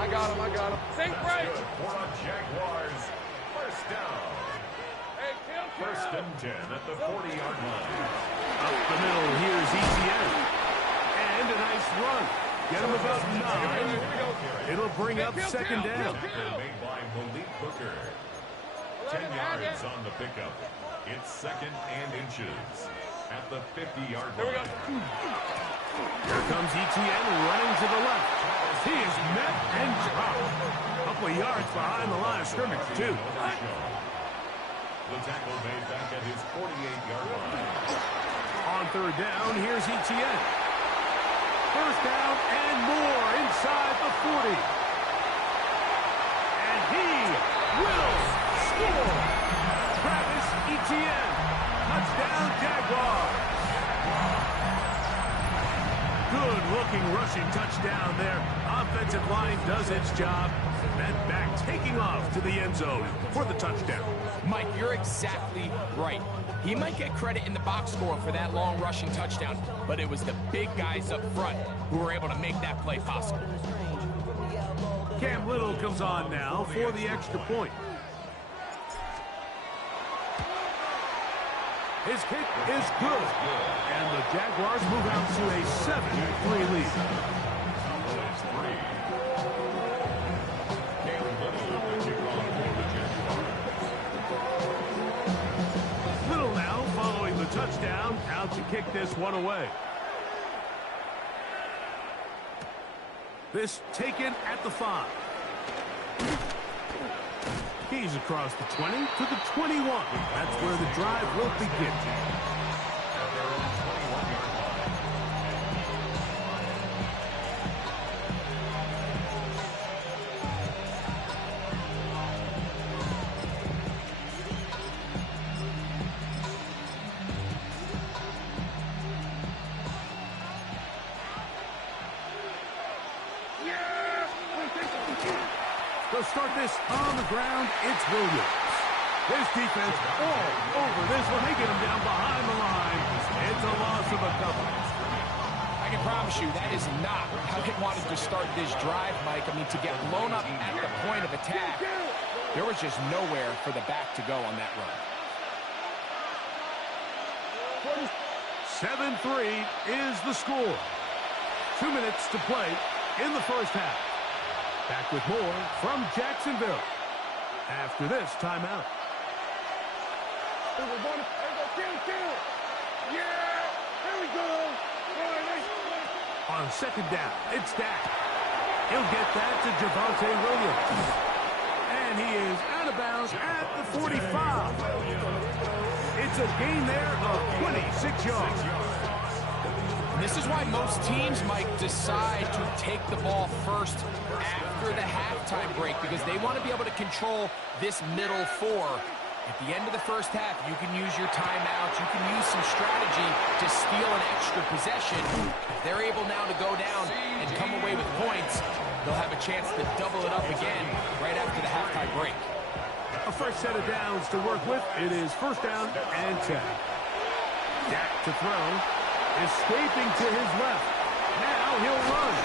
I got him. Think right. Good for a Jaguars. First down. Hey, kill. First and 10 at the 40-yard line. Up the middle, here's Etienne. And a nice run. Get him about 9. Here we go. It'll bring up second down. Tackle made by Malik Hooker. 10 yards on the pickup. It's second and inches at the 50-yard Here we go. line. Here comes Etienne running to the left. He is met and dropped. A couple of yards behind the line of scrimmage, too. The tackle made back at his 48-yard line. On third down, here's Etienne. First down and more inside the 40. And he will score. Travis Etienne. Touchdown, Jaguars. Good-looking rushing touchdown there. Offensive line does its job. That back taking off to the end zone for the touchdown. Mike, you're exactly right. He might get credit in the box score for that long rushing touchdown, but it was the big guys up front who were able to make that play possible. Cam Little comes on now for the extra point. His kick is good. And the Jaguars move out to a 7-3 lead. Little now following the touchdown, out to kick this one away. This taken at the 5. He's across the 20 to the 21. That's where the drive will begin. They'll start this on the ground. It's Williams. This defense all over this one. They get him down behind the line. It's a loss of a couple. I can promise you that is not how they wanted to start this drive, Mike. I mean, to get blown up at the point of attack, there was just nowhere for the back to go on that run. 7-3 is the score. 2 minutes to play in the first half. Back with more from Jacksonville after this timeout. On second down, it's Dak. He'll get that to Javonte Williams. And he is out of bounds at the 45. It's a gain there of 26 yards. This is why most teams might decide to take the ball first after the halftime break, because they want to be able to control this middle 4. At the end of the first half, you can use your timeouts, you can use some strategy to steal an extra possession. If they're able now to go down and come away with points, they'll have a chance to double it up again right after the halftime break. A fresh set of downs to work with. It is first down and 10. Dak to throw. Escaping to his left. Now he'll run.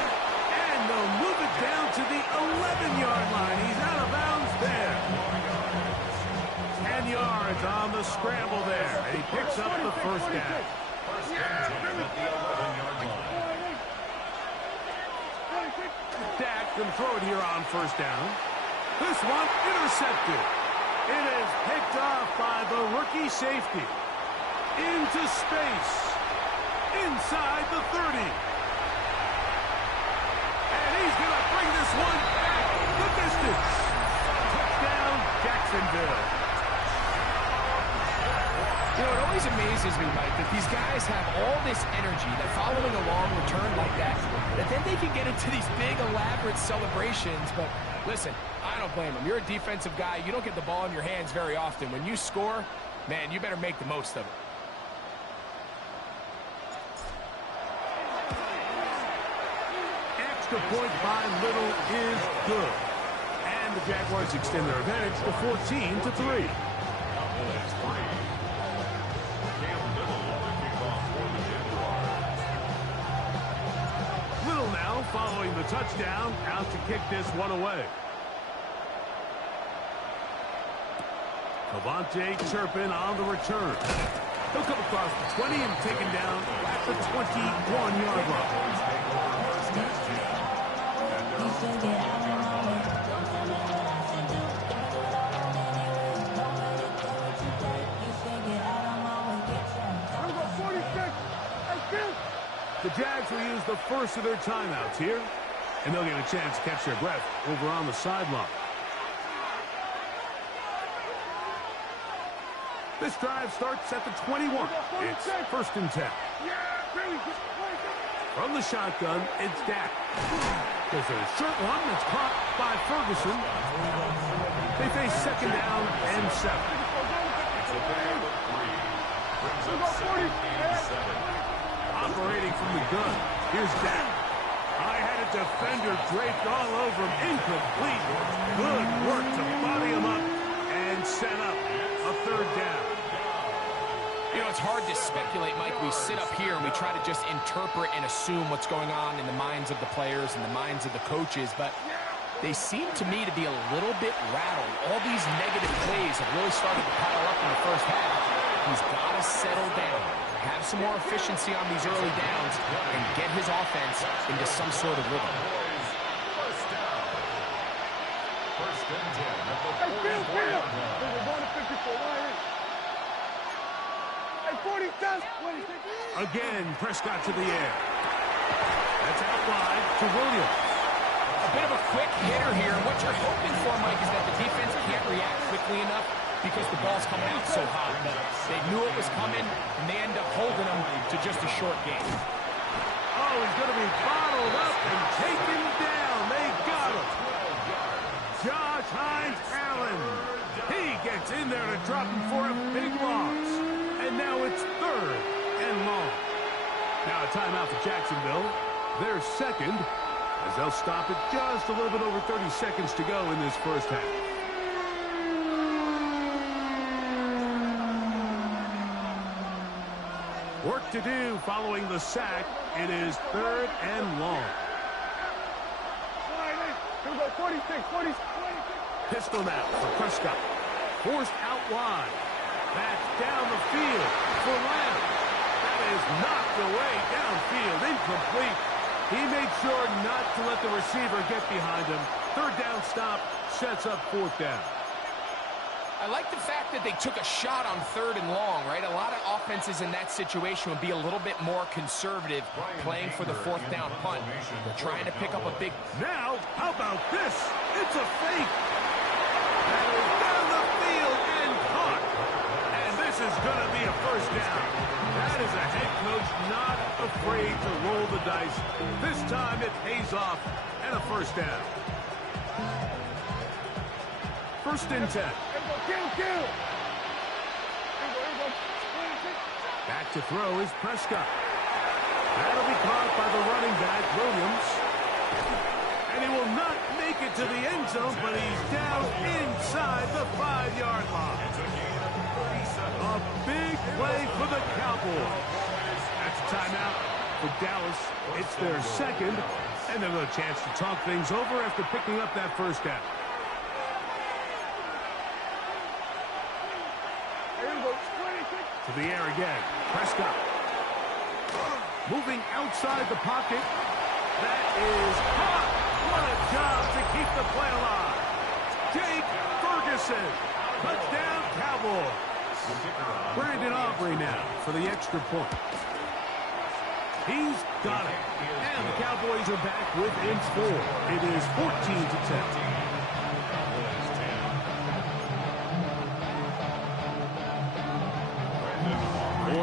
And they'll move it down to the 11-yard line. He's out of bounds there. 10 yards on the scramble there. And he picks up the first down. First and 10 at the 11-yard line. Dak can throw it here on first down. This one intercepted. It is picked off by the rookie safety. Into space. Inside the 30. And he's going to bring this one back the distance. Touchdown, Jacksonville. Jacksonville. You know, it always amazes me, Mike, that these guys have all this energy, that following a long return like that then they can get into these big, elaborate celebrations. But listen, I don't blame them. You're a defensive guy. You don't get the ball in your hands very often. When you score, man, you better make the most of it. Extra point by Little is good. And the Jaguars extend their advantage to 14-3. Little now following the touchdown, out to kick this one away. Cavante Turpin on the return. He'll come across the 20 and taken down at the 21-yard line. The Jags will use the first of their timeouts here, and they'll get a chance to catch their breath over on the sideline. This drive starts at the 21. It's 1st and 10. From the shotgun, it's Dak. There's a short one that's caught by Ferguson. They face 2nd down and 7. Operating from the gun. Here's Dak. I had a defender draped all over him. Incomplete. Good work to body him up and set up a 3rd down. You know, it's hard to speculate, Mike. We sit up here and we try to just interpret and assume what's going on in the minds of the players and the minds of the coaches, but they seem to me to be a little bit rattled. All these negative plays have really started to pile up in the first half. He's got to settle down, have some more efficiency on these early downs, and get his offense into some sort of rhythm. First and 10 at the 44. Again, Prescott to the air. That's out wide to Williams. A bit of a quick hitter here. What you're hoping for, Mike, is that the defense can't react quickly enough because the ball's coming out so hot. But they knew it was coming, and they end up holding them to just a short game. Oh, he's going to be bottled up and taken down. They got him. Josh Hines-Allen. He gets in there to drop him for a big loss. And now it's 3rd and long. Now a timeout for Jacksonville. They're 2nd, as they'll stop it just a little bit over 30 seconds to go in this first half. Work to do following the sack. It is 3rd and long. Pistol now for Prescott. Forced out wide. That's down the field for Lamb. That is knocked away downfield. Incomplete. He made sure not to let the receiver get behind him. 3rd down stop sets up 4th down. I like the fact that they took a shot on 3rd and long, right? A lot of offenses in that situation would be a little bit more conservative playing for the 4th down punt. They're trying to pick up a big... Now, how about this? It's a fake. That is down the field and caught. And this is going to be a 1st down. That is a head coach not afraid to roll the dice. This time it pays off and a 1st down. 1st and 10. Back to throw is Prescott. That'll be caught by the running back, Williams. And he will not make it to the end zone, but he's down inside the 5-yard line. A big play for the Cowboys. That's a timeout for Dallas. It's their 2nd, and they'll have a chance to talk things over after picking up that 1st down. To the air again. Prescott. Moving outside the pocket. That is caught. What a job to keep the play alive. Jake Ferguson. Touchdown, Cowboys. Brandon Aubrey now for the extra point. He's got it. And the Cowboys are back within 4. It is 14-10.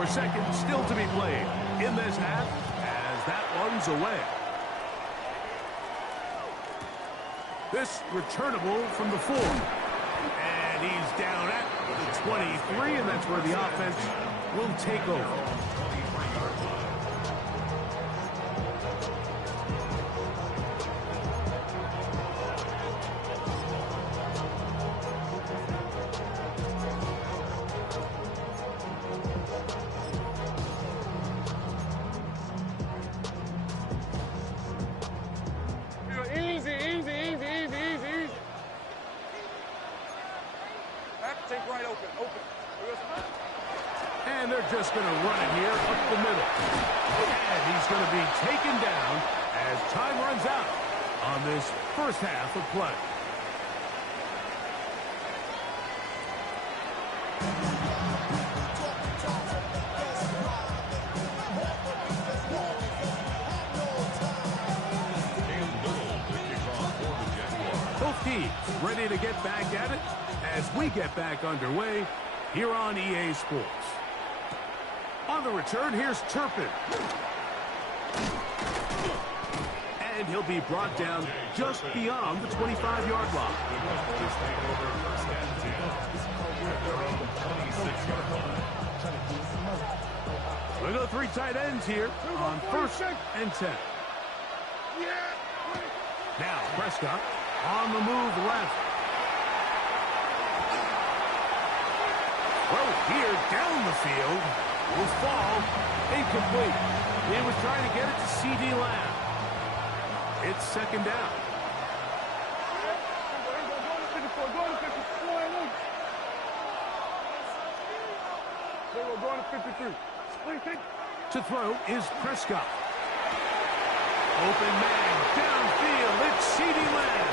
seconds still to be played in this half as that one's away. This returnable from the 4. And he's down at the 23, and that's where the offense will take over. And they're just going to run it here up the middle. And he's going to be taken down as time runs out on this first half of play. Both teams ready to get back at it as we get back underway here on EA Sports. On the return, here's Turpin. And he'll be brought down just beyond the 25-yard line. We'll go 3 tight ends here on 1st and 10. Now Prescott on the move left. Throw here down the field. Will fall incomplete. He was trying to get it to C.D. Lamb. It's 2nd down. To throw is Prescott. Open man downfield. It's C.D. Lamb.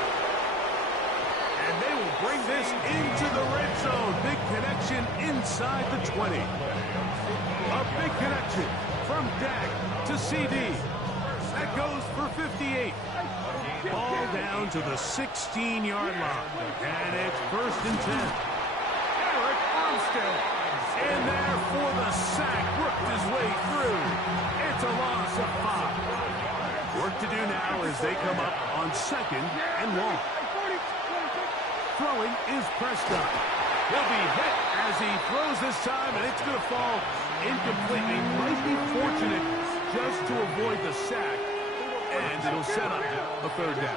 And they will bring this into the red zone. Big connection inside the 20. A big connection from Dak to CD. That goes for 58. Ball down to the 16-yard line. And it's 1st and 10. Eric Armstead in there for the sack. Worked his way through. It's a loss of 5. Work to do now as they come up on 2nd and long. Throwing is Prescott. He'll be hit as he throws this time, and it's going to fall incompletely. Might be fortunate just to avoid the sack, and it'll set up a 3rd down.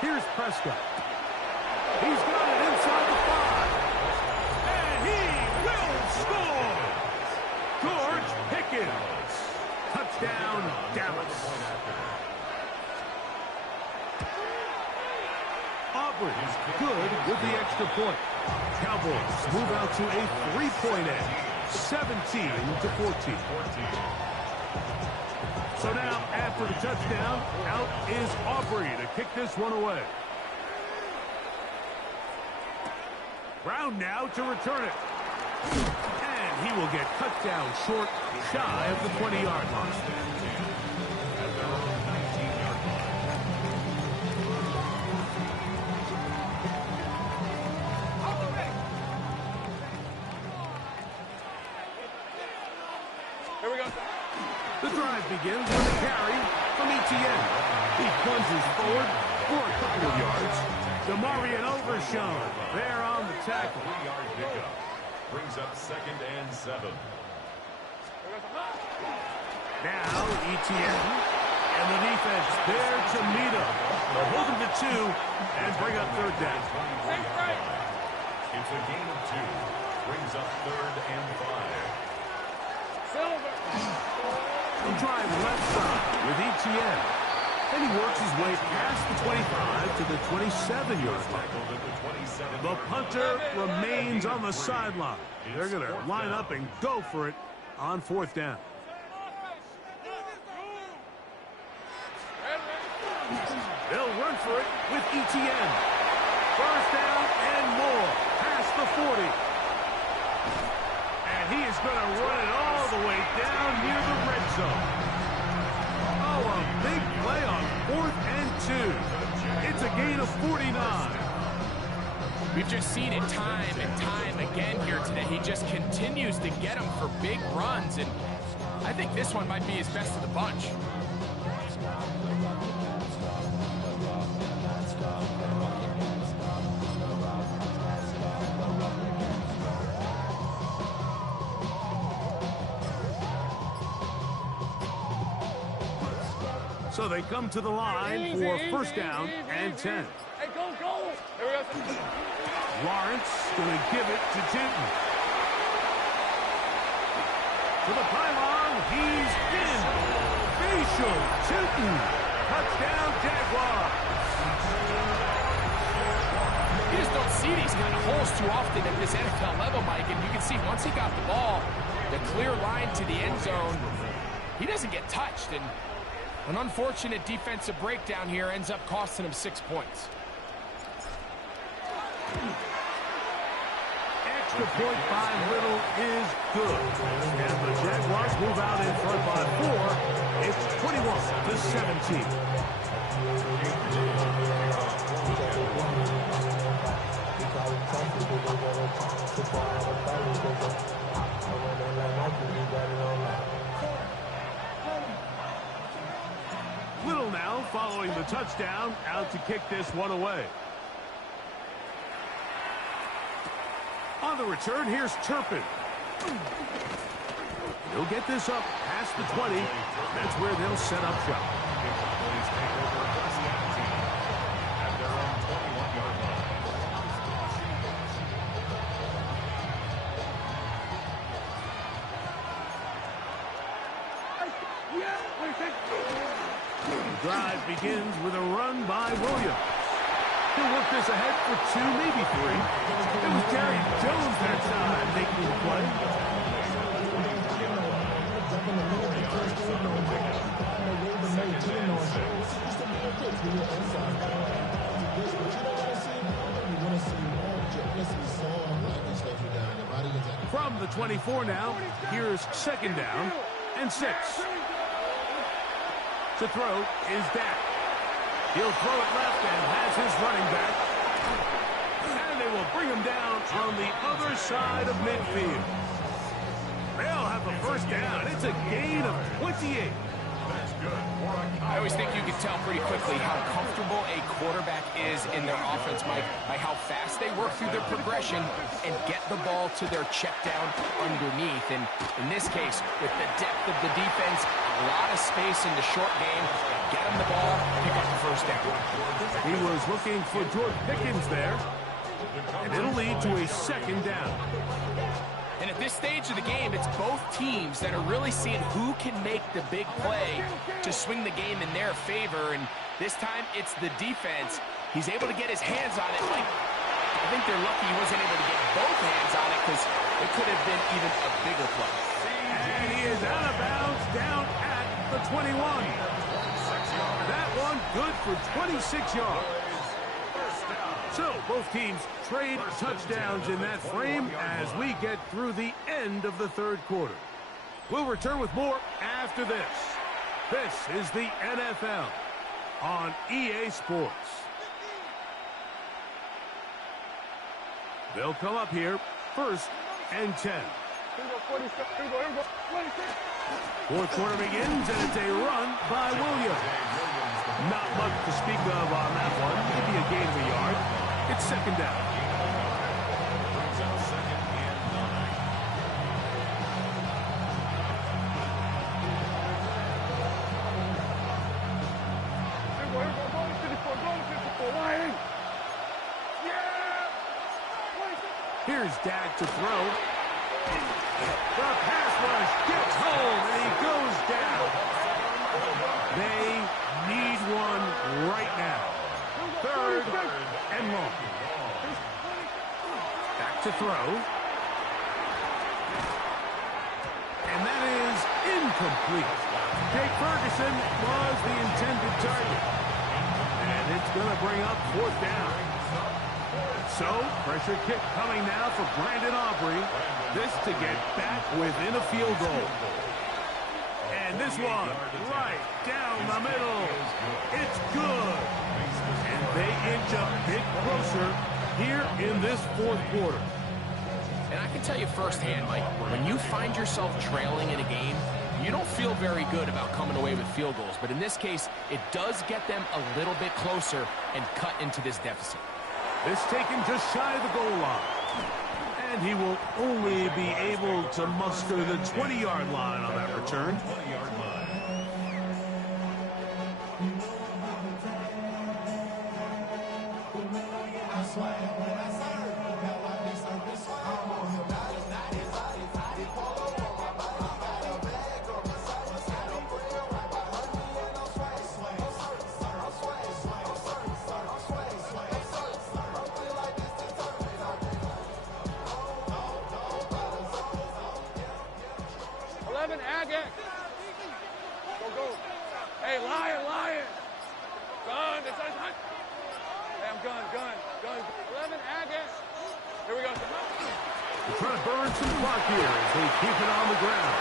Here's Prescott. He's got it inside the 5, and he will score! George Pickens. Touchdown, Dallas. Aubrey is good with the extra point. Cowboys move out to a 3-point edge, 17-14. So now, after the touchdown, out is Aubrey to kick this one away. Brown now to return it. And he will get cut down short, shy of the 20-yard line. Here we go. The drive begins with a carry from Etienne. He plunges forward for a couple of yards. DeMarvion Overshown there on the tackle. 3-yard pickup. Brings up 2nd and 7. Now Etienne and the defense there to meet him. They'll hold him to 2 and bring up 3rd down. It's a gain of 2. Brings up 3rd and 5. Drive left side with Etienne. And he works his way past the 25 to the 27-yard line. The punter remains on the sideline. They're going to line up and go for it on 4th down. They'll run for it with Etienne. 1st down and more. Past the 40. And he is going to run it all the way down near the red zone. Oh, a big play on 4th and 2. It's a gain of 49. We've just seen it time and time again here today. He just continues to get them for big runs, and I think this one might be his best of the bunch. So they come to the line for first down and 10. Hey, go, go! Here we go. Lawrence going to give it to Tinton. To the pylon, he's in. Facial Tinton. Touchdown, Jaguars. You just don't see these kind of holes too often at this NFL level, Mike, and you can see once he got the ball, the clear line to the end zone, he doesn't get touched, and an unfortunate defensive breakdown here ends up costing him 6 points. Extra point by Little is good. And the Jaguars move out in front by 4. It's 21-17. Little now following the touchdown, out to kick this one away. On the return, here's Turpin. He'll get this up past the 20. That's where they'll set up shop. The drive begins with a run by Williams. He'll work this ahead for 2, maybe 3. It was Jerry Jones that time making the play. From the 24 now, here's second down and 6. To throw is Dak. He'll throw it left and has his running back. And they will bring him down on the other side of midfield. They'll have the first down. It's a gain of 28. I always think you can tell pretty quickly how comfortable a quarterback is in their offense, Mike, by how fast they work through their progression and get the ball to their check down underneath. And in this case, with the depth of the defense, a lot of space in the short game, get him the ball, pick up the first down. He was looking for George Pickens there, and it'll lead to a second down. And at this stage of the game, it's both teams that are really seeing who can make the big play to swing the game in their favor. And this time, it's the defense. He's able to get his hands on it. Like, I think they're lucky he wasn't able to get both hands on it because it could have been even a bigger play. And he is out of bounds down at the 21. That one good for 26 yards. So, both teams trade touchdowns in that frame as we get through the end of the third quarter. We'll return with more after this. This is the NFL on EA Sports. They'll come up here, first and 10. Fourth quarter begins, and it's a run by Williams. Not much to speak of on that one. Maybe a gain of a yard. It's second down. Here's Dak to throw. The pass rush gets home, and he goes down. They need one right now. Third and long. Back to throw. And that is incomplete. Jake Ferguson was the intended target. And it's going to bring up fourth down. So, pressure kick coming now for Brandon Aubrey. This to get back within a field goal. And this one, right down the middle. It's good. And they inch a bit closer here in this fourth quarter. And I can tell you firsthand, Mike, when you find yourself trailing in a game, you don't feel very good about coming away with field goals. But in this case, it does get them a little bit closer and cut into this deficit. This taken just shy of the goal line. And he will only be able to muster the 20-yard line on that return. 20-yard line. Agate. Go. Hey, Lion. Gun. Hey, I'm gun. 11, Agate. Here we go. They're trying to burn some clock here as they keep it on the ground.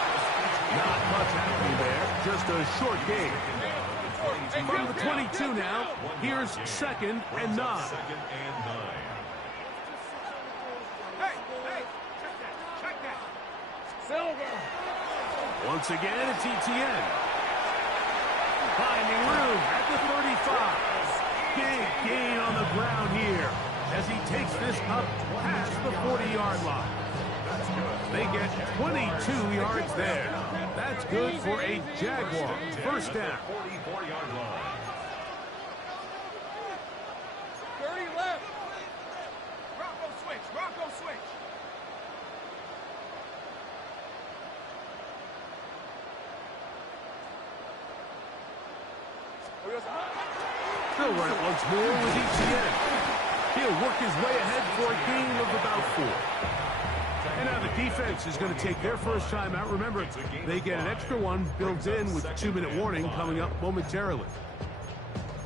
Not much happening there. Just a short game. From the 22 now, here's 2nd and 9. 2nd and 9. Hey, check that. Silver. Once again, it's ETN. Finding room at the 35. Big gain on the ground here as he takes this up past the 40-yard line. They get 22 yards there. That's good for a Jaguar first down. 44-yard line. 30 left. Rocco switch. They'll run it once more with ETN. He'll work his way ahead for a gain of about 4. And now the defense is going to take their first time out. Remember, they get an extra one built in with the 2-minute warning coming up momentarily.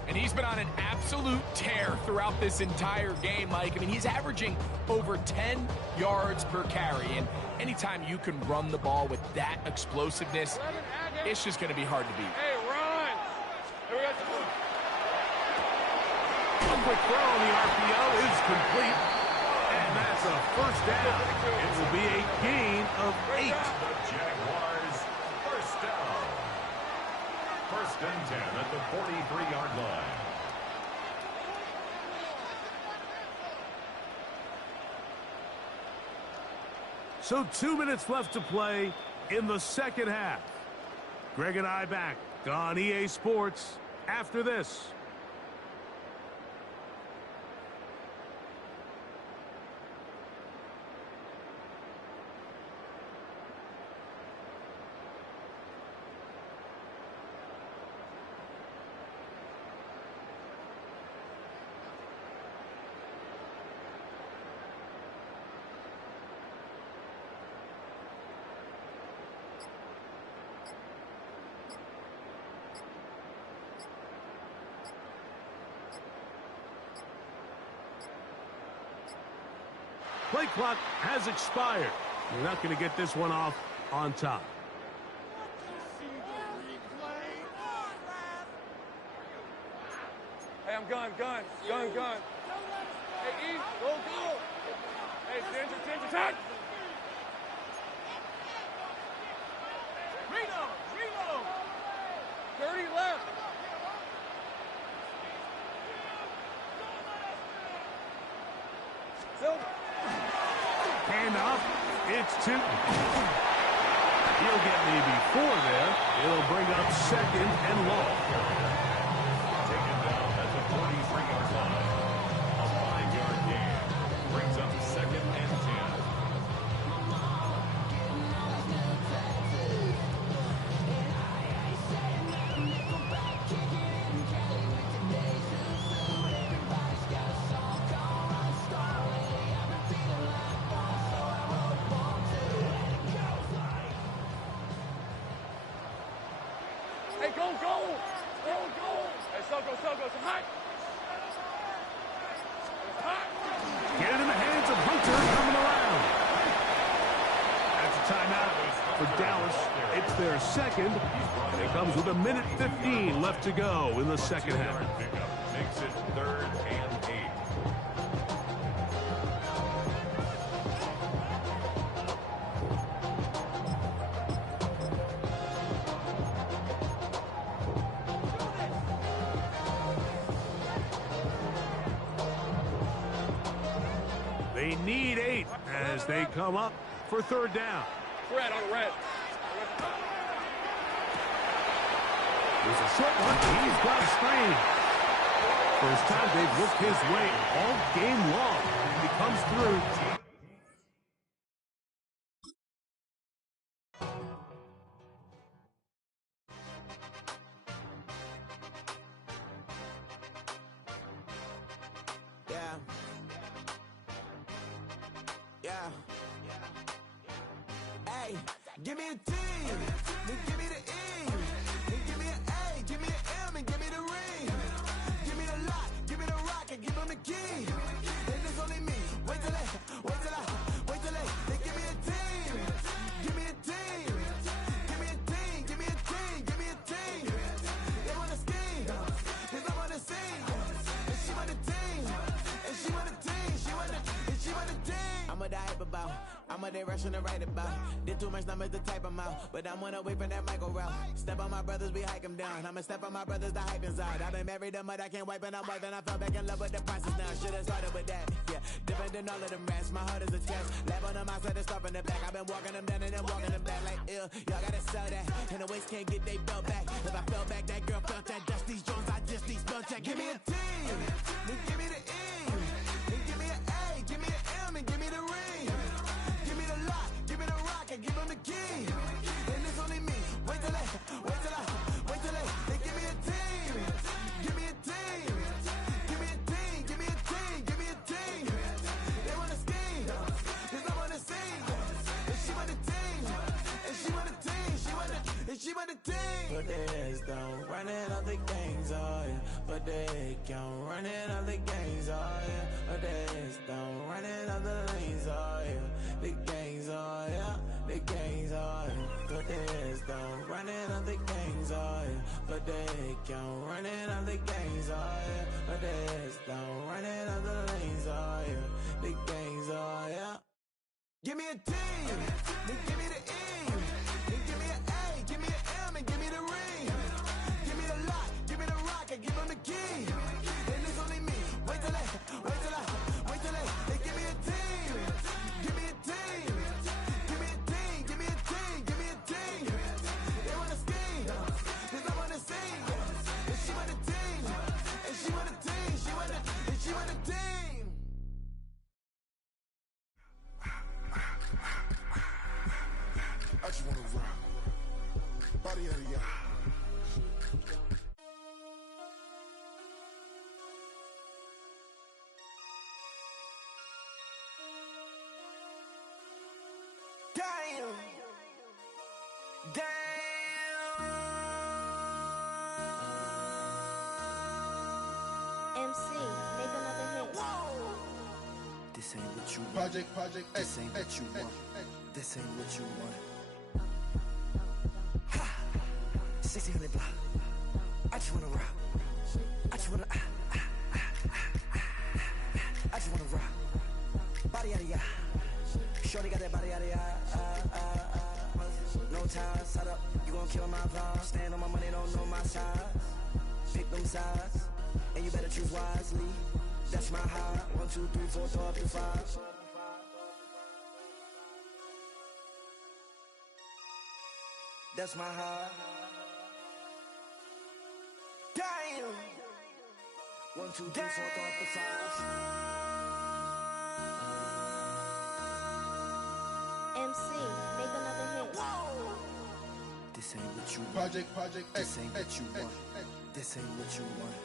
And he's been on an absolute tear throughout this entire game, Mike. I mean, he's averaging over 10 yards per carry. And anytime you can run the ball with that explosiveness, it's just going to be hard to beat. Hey, run. Here we go. A quick throw on the RPO is complete. And that's a first down. It will be a gain of 8. The Jaguars first down. 1st and 10 at the 43-yard line. So 2 minutes left to play in the second half. Greg and I back on EA Sports after this. Play clock has expired. You're not going to get this one off on top. Hey, I'm gun. Hey, E, go. Hey, Ginger, touch. Reload. 30 left. Silver. Hand off. It's 2. He'll get maybe 4 there. It'll bring up 2nd and long. Taken down at the 43-yard line. A 5-yard gain. Brings up 2nd and 10. Hey, go. Hey, Soko, it's hot. Get it in the hands of Hunter coming around. That's a timeout for Dallas. It's their 2nd, and it comes with 1:15 left to go in the second half. Makes it 3rd and 8. need 8 as they come up for third down. Red on the red. There's a short one. He's got a screen. First time they've looked his way all game long. He comes through. Yeah. Hey, give me a T, then give me the E, then give me an A, give me an M, and give me the ring. Give me the lock, give me the rock, and give them the key. And it's only me. Wait till they give me a team. Give me a team. Give me a team. Give me a team. Give me a team. They wanna scheme, 'cause I'm on the scene. And she want the team. And she want the team. She want the team. I'm a die about. I'm a direction to write about. Did too much numbers to type them out. But I'm one away from that Michael route. Step on my brothers, we hike them down. I'ma step on my brothers, the hype inside. I've been married them, but I can't wipe and I'm wiping. I fell back in love with the process now. Should've started with that. Yeah, different than all of them rats. My heart is a test. Lab on them outside and stuff in the back. I've been walking them down and then walking them back like ill. Y'all gotta sell that. And the waist can't get they belt back. If I fell back, that girl felt that. Dust these Jones, I just need spell check. Give me a T, then give me the E, then give me an A, give me an M, and give me the ring. Give me the lock, give me the rock, and give them the key. And it's only me. Wait till they give me a team. Give me a team. Give me a team. Give me a team. Give me a team. They wanna scheme, 'cause I'm on the scene. And she want the team. And she want the team. She want the team. Put their heads down, running all the gangs, oh yeah. But they count, running all the gangs, oh yeah. Put their heads down, running all the lanes, oh yeah. The gangs, oh yeah. The gangs, oh yeah. Put their heads down, running all the gangs, oh yeah. But they count, running all the gangs, oh yeah. Put their heads down, running all the lanes, oh yeah. The gangs, oh yeah. Give me a T, then give me the E, then give me an A, give me an M, and give me the ring. Give me the lock, give me the rock, and give them the key. And it's only me. Wait till they give me a team. Give me a team. Give me a team. Give me a team. Give me a team. They wanna scheme, 'cause I'm on the scene. And she want the team. And she want the team. She want the team. I just wanna rock. Body out of ya. Damn. MC, make another hit. This ain't what you want. Project. This ain't what you want. This ain't what you want. 1600 block. I just wanna rock. I just wanna I just wanna rock. Body out of ya. Shorty got that body out of ya. No time, set up. You gon' kill my vibe. Stand on my money, don't know my size. Pick them sides, and you better choose wisely. That's my high. 1, 2, 3, 4, throw up to 5. That's my high. Damn. 1, 2, 3, 4, throw up to 5. MC, make another hit. This ain't what you want. Project. This ain't what you want. This ain't what you want.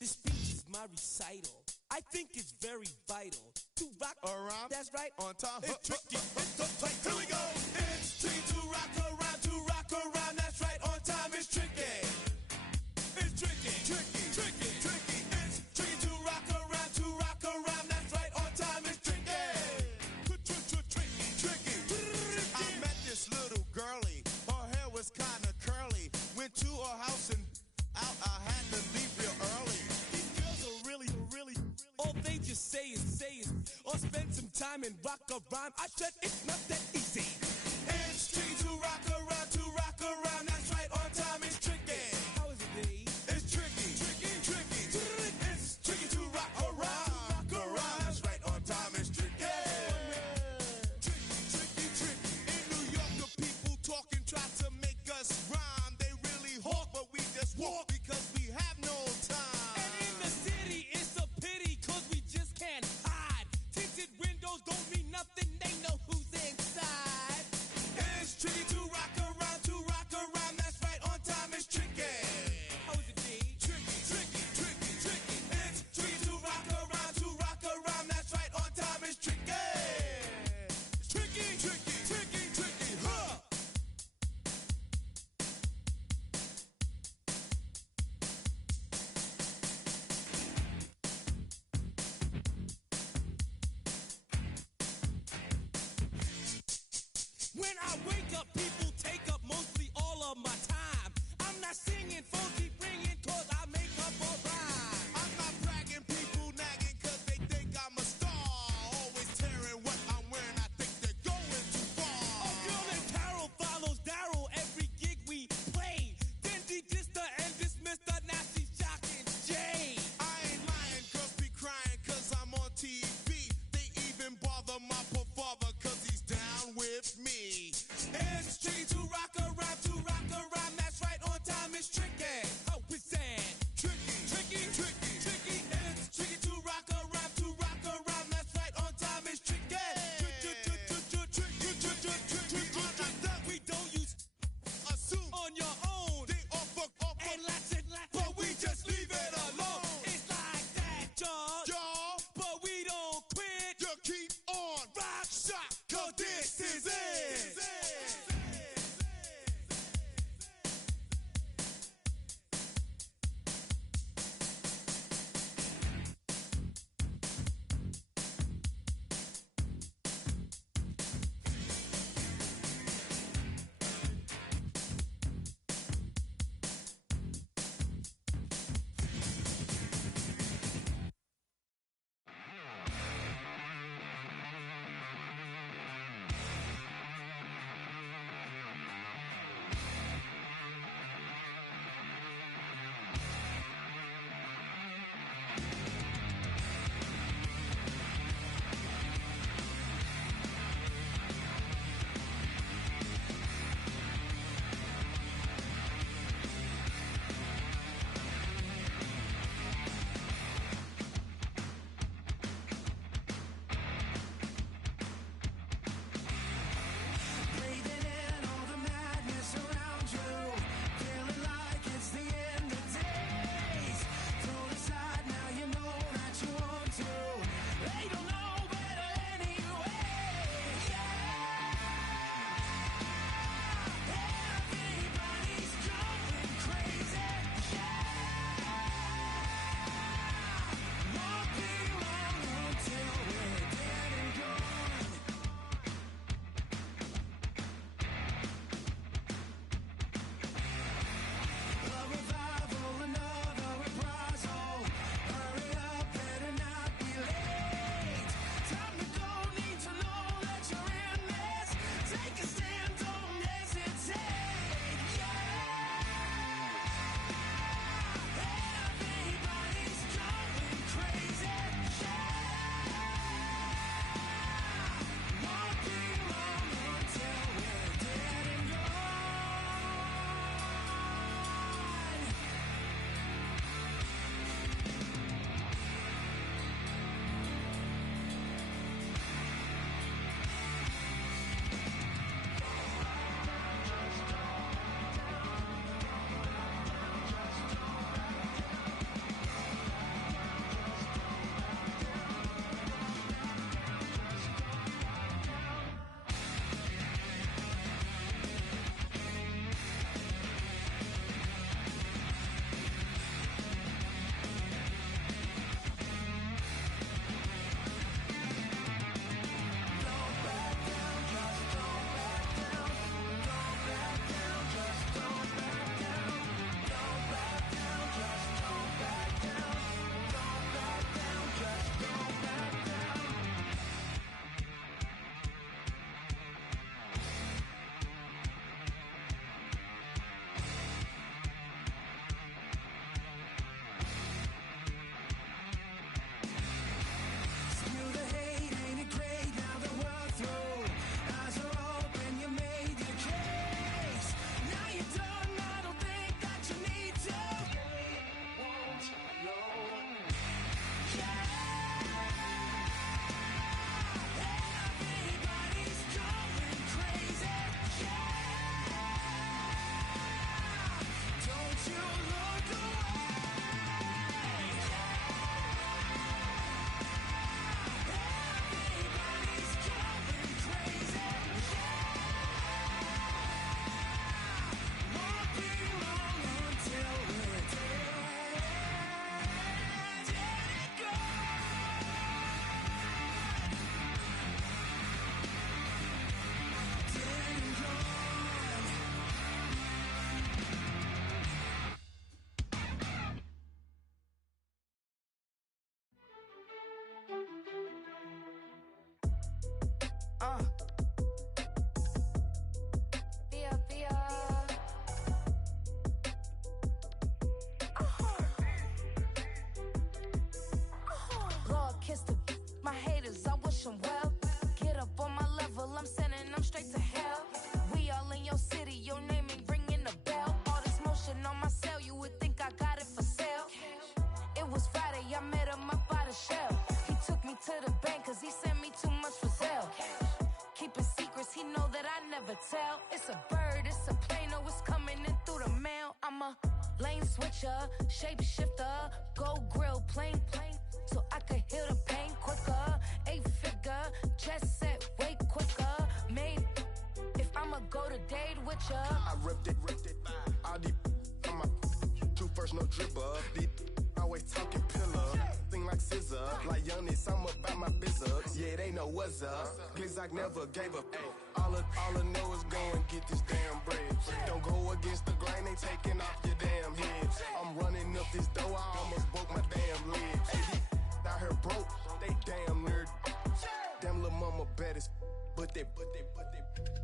This speech is my recital. I think it's very vital to rock around. That's right. On time. It's tricky. It's so tight. Here we go. It's tricky to rock time and rock a rhyme. I said it's not that easy. It's tricky to rock around. That's right, on time is tricky. How is it, D? It's tricky. It's tricky to rock around. That's right, on time is tricky. Tricky. In New York, the people talking try to make us rhyme. They really hawk, but we just walk because we have no time. And in the city, it's a pity, cause we just can't hide. Tinted windows don't mean nothing, they know who's inside. kiss the my haters, I wish them well. Get up on my level, I'm sending them straight to hell. We all in your city, your name ain't ringing a bell. All this motion on my cell, you would think I got it for sale. It was Friday, I met him up by the shell. He took me to the bank, cause he sent me too much for sale. Keeping secrets, he know that I never tell. It's a bird, it's a plane, oh, it's coming in through the mail. I'm a lane switcher, shapeshifter, go grill, plane, so I could heal the pain quicker. 8-figure, chest set way quicker. Made, if I'ma go to date with ya. I ripped it, all these on my two first, no dribble. These always talking pillar, thing like scissor. Like Giannis, I'm about my business. Yeah, they know what's up. Glizak never gave up. All I know is go and get this damn bread. Don't go against the grain, they taking off your damn head. I'm running up this door, I almost broke my damn leg. Hey, these out here broke, they damn nerd. Damn little mama bad as but they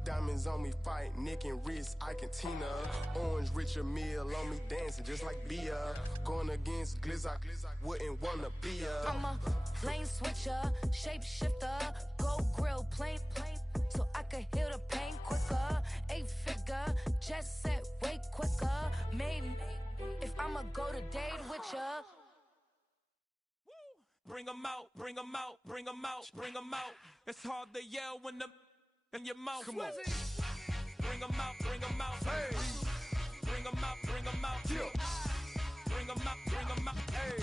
diamonds on me fight, neck and wrist, I can Tina. Orange Richard Mill on me dancing just like Bia. Going against Glizak, wouldn't wanna be a. I'm a lane switcher, shapeshifter, go grill, plane, so I could heal the pain quicker. 8-figure, jet set way quicker. Made, if I'ma go to date with ya. Bring 'em out, bring 'em out, bring 'em out, bring 'em out. It's hard to yell when the in your mouth. Come on. Bring 'em out, bring 'em out. Hey. Bring 'em out, bring 'em out. Yeah. Bring 'em out, bring 'em out. Hey.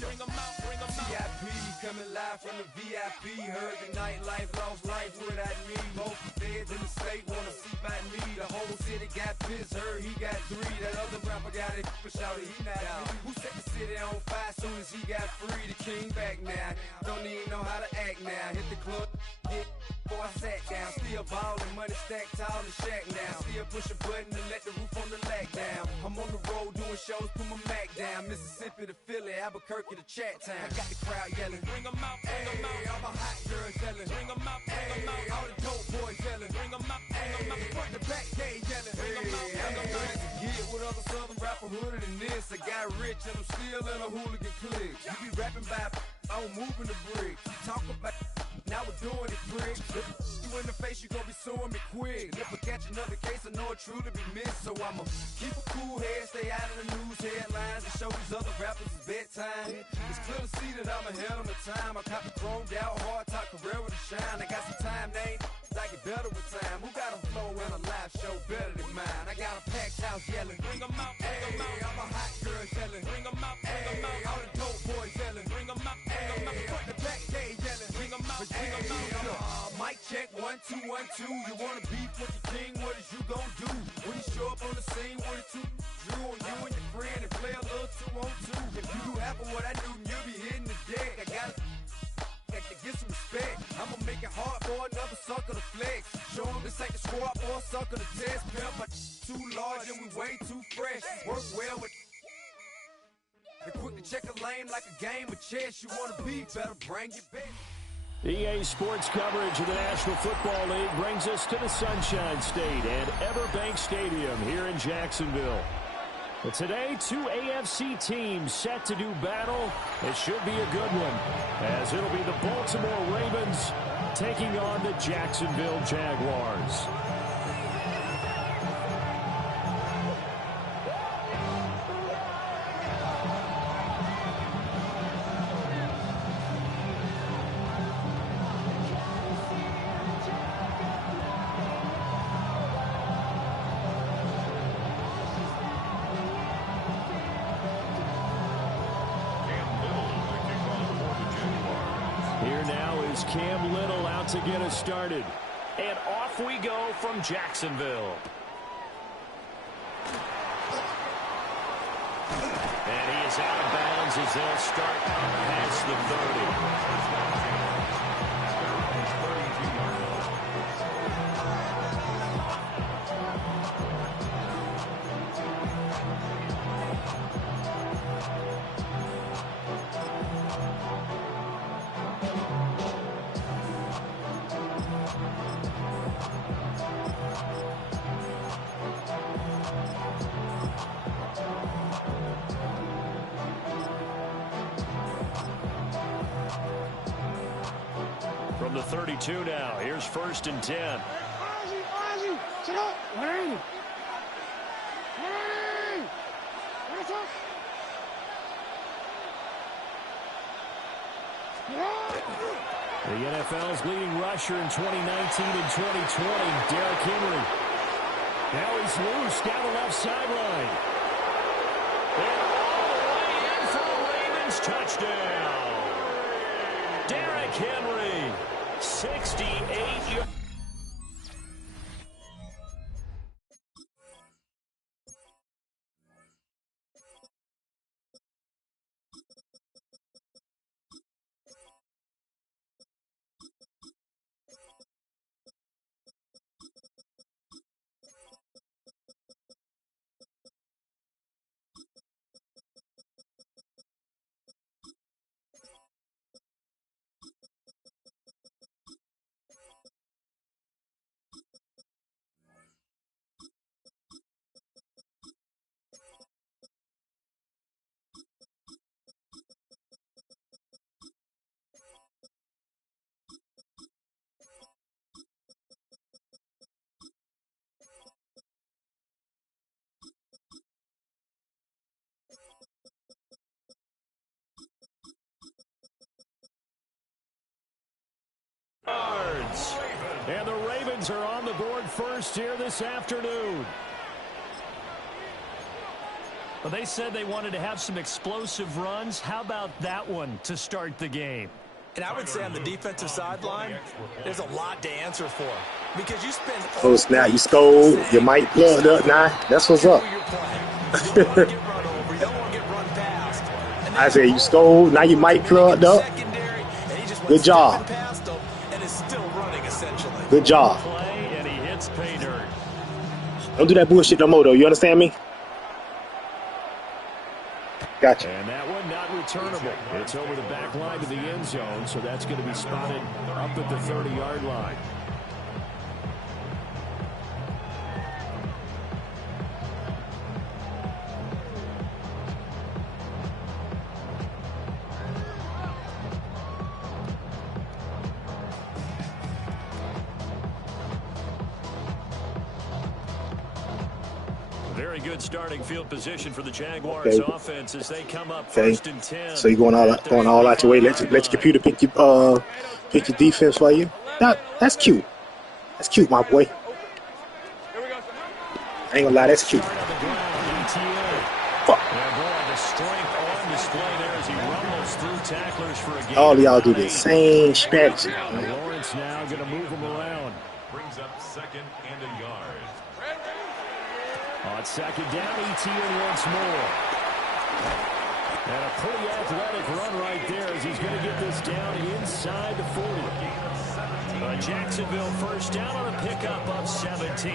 Bring 'em out, bring 'em out. VIP coming live from the VIP. Heard the nightlife, lost life without me. Both feds in the state wanna see by me. The whole city got pissed, heard he got 3. That other rapper got it, but shouted he not out. Who set the city on fire soon as he got free? The king back now. Don't even know how to act now. Hit the club, get before I sat down. Still ballin', money stacked tall in the shack now. Still push a button to let the roof on the lag down. I'm on the road doing shows, put my Mac down. Mississippi to Philly, Albuquerque to Chat Town. I got the crowd yelling. Bring 'em out, bring 'em out. All my hot girls yelling. Bring 'em out, bring 'em out. All the dope boys yelling. Bring 'em out, bring 'em out. Front to back, they yelling. Bring 'em out, I'm the first to get with other southern rapper hooded than this. I got rich and I'm still in a hooligan clique. You be rapping by, I'm moving the bricks. You talk about, now we're doing it, prick. You in the face, you gon' be suing me quick. And if I catch another case, I know it truly be missed. So I'ma keep a cool head, stay out of the news headlines, and show these other rappers it's bedtime. It's clear to see that I'm ahead of my time. I caught the chromed out, hard top career with a shine. I got some time, they ain't I get better with time. Who got a flow and a live show better than mine? I got a packed house yelling. Bring 'em out, bring 'em out. I'm a hot girl yelling. Bring 'em out, bring 'em out. All the dope boys yelling. Bring 'em out, bring 'em out. Front to back, they yelling. Bring 'em out, bring 'em out. Mic check, 1, 2, 1, 2. You wanna beef with the king? What is you gon' do? When you show up on the scene, what it two? Drew on you and your friend and play a little 2-on-2. If you do half of what I do, you'll be hitting the deck. I gotta get some respect. I'ma make it hard for another sucker to flex. Show him this ain't the squad or a sucker to test. Pimp, but too large and we way too fresh. Work well with and quick to check a lane like a game of chess. You wanna be better, bring your best. EA Sports coverage of the National Football League brings us to the Sunshine State and Everbank Stadium here in Jacksonville. But today, 2 AFC teams set to do battle. It should be a good one, as it'll be the Baltimore Ravens taking on the Jacksonville Jaguars. Cam Little out to get us started. And off we go from Jacksonville. And he is out of bounds as they'll start past the 30. from the 32 now. Here's 1st and 10. The NFL's leading rusher in 2019 and 2020, Derrick Henry. Now he's loose down the left sideline. And all the way in for a Ravens touchdown. Derrick Henry, 68 yards. And the Ravens are on the board first here this afternoon. Well, they said they wanted to have some explosive runs. How about that one to start the game? And I would say on the defensive sideline, there's a lot to answer for. Because you spend... Oh, snap. You scold. You might plugged up now. That's what's up. I said you scold. Now you might plugged up. Good job. Good job. Don't do that bullshit no more, though. You understand me? Gotcha. And that one not returnable. It's over the back line to the end zone, so that's going to be spotted up at the 30-yard line. Very good starting field position for the Jaguars offense as they come up 1st and 10. So you're going all out your way. Let your computer pick your defense for you. That's cute. That's cute, my boy. I ain't gonna lie, that's cute. Fuck. All of y'all do the same strategy. Lawrence now going to move him around. Brings up 2nd and a yard. On 2nd down, ETN once more. And a pretty athletic run right there as he's going to get this down inside the 40. Jacksonville first down on a pickup of 17.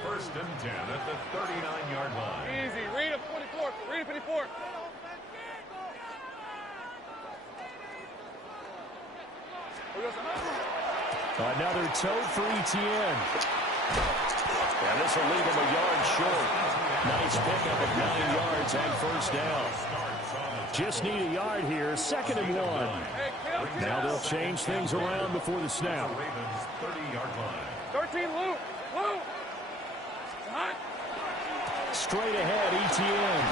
1st and 10 at the 39-yard line. Easy. Read him, 24. Read him, 54. Another toe for ETN. And this will leave him a yard short. Nice pickup of 9 yards on 1st down. Just need a yard here. 2nd and 1. Now they'll change things around before the snap. 13, Luke. Luke. Straight ahead, ETN.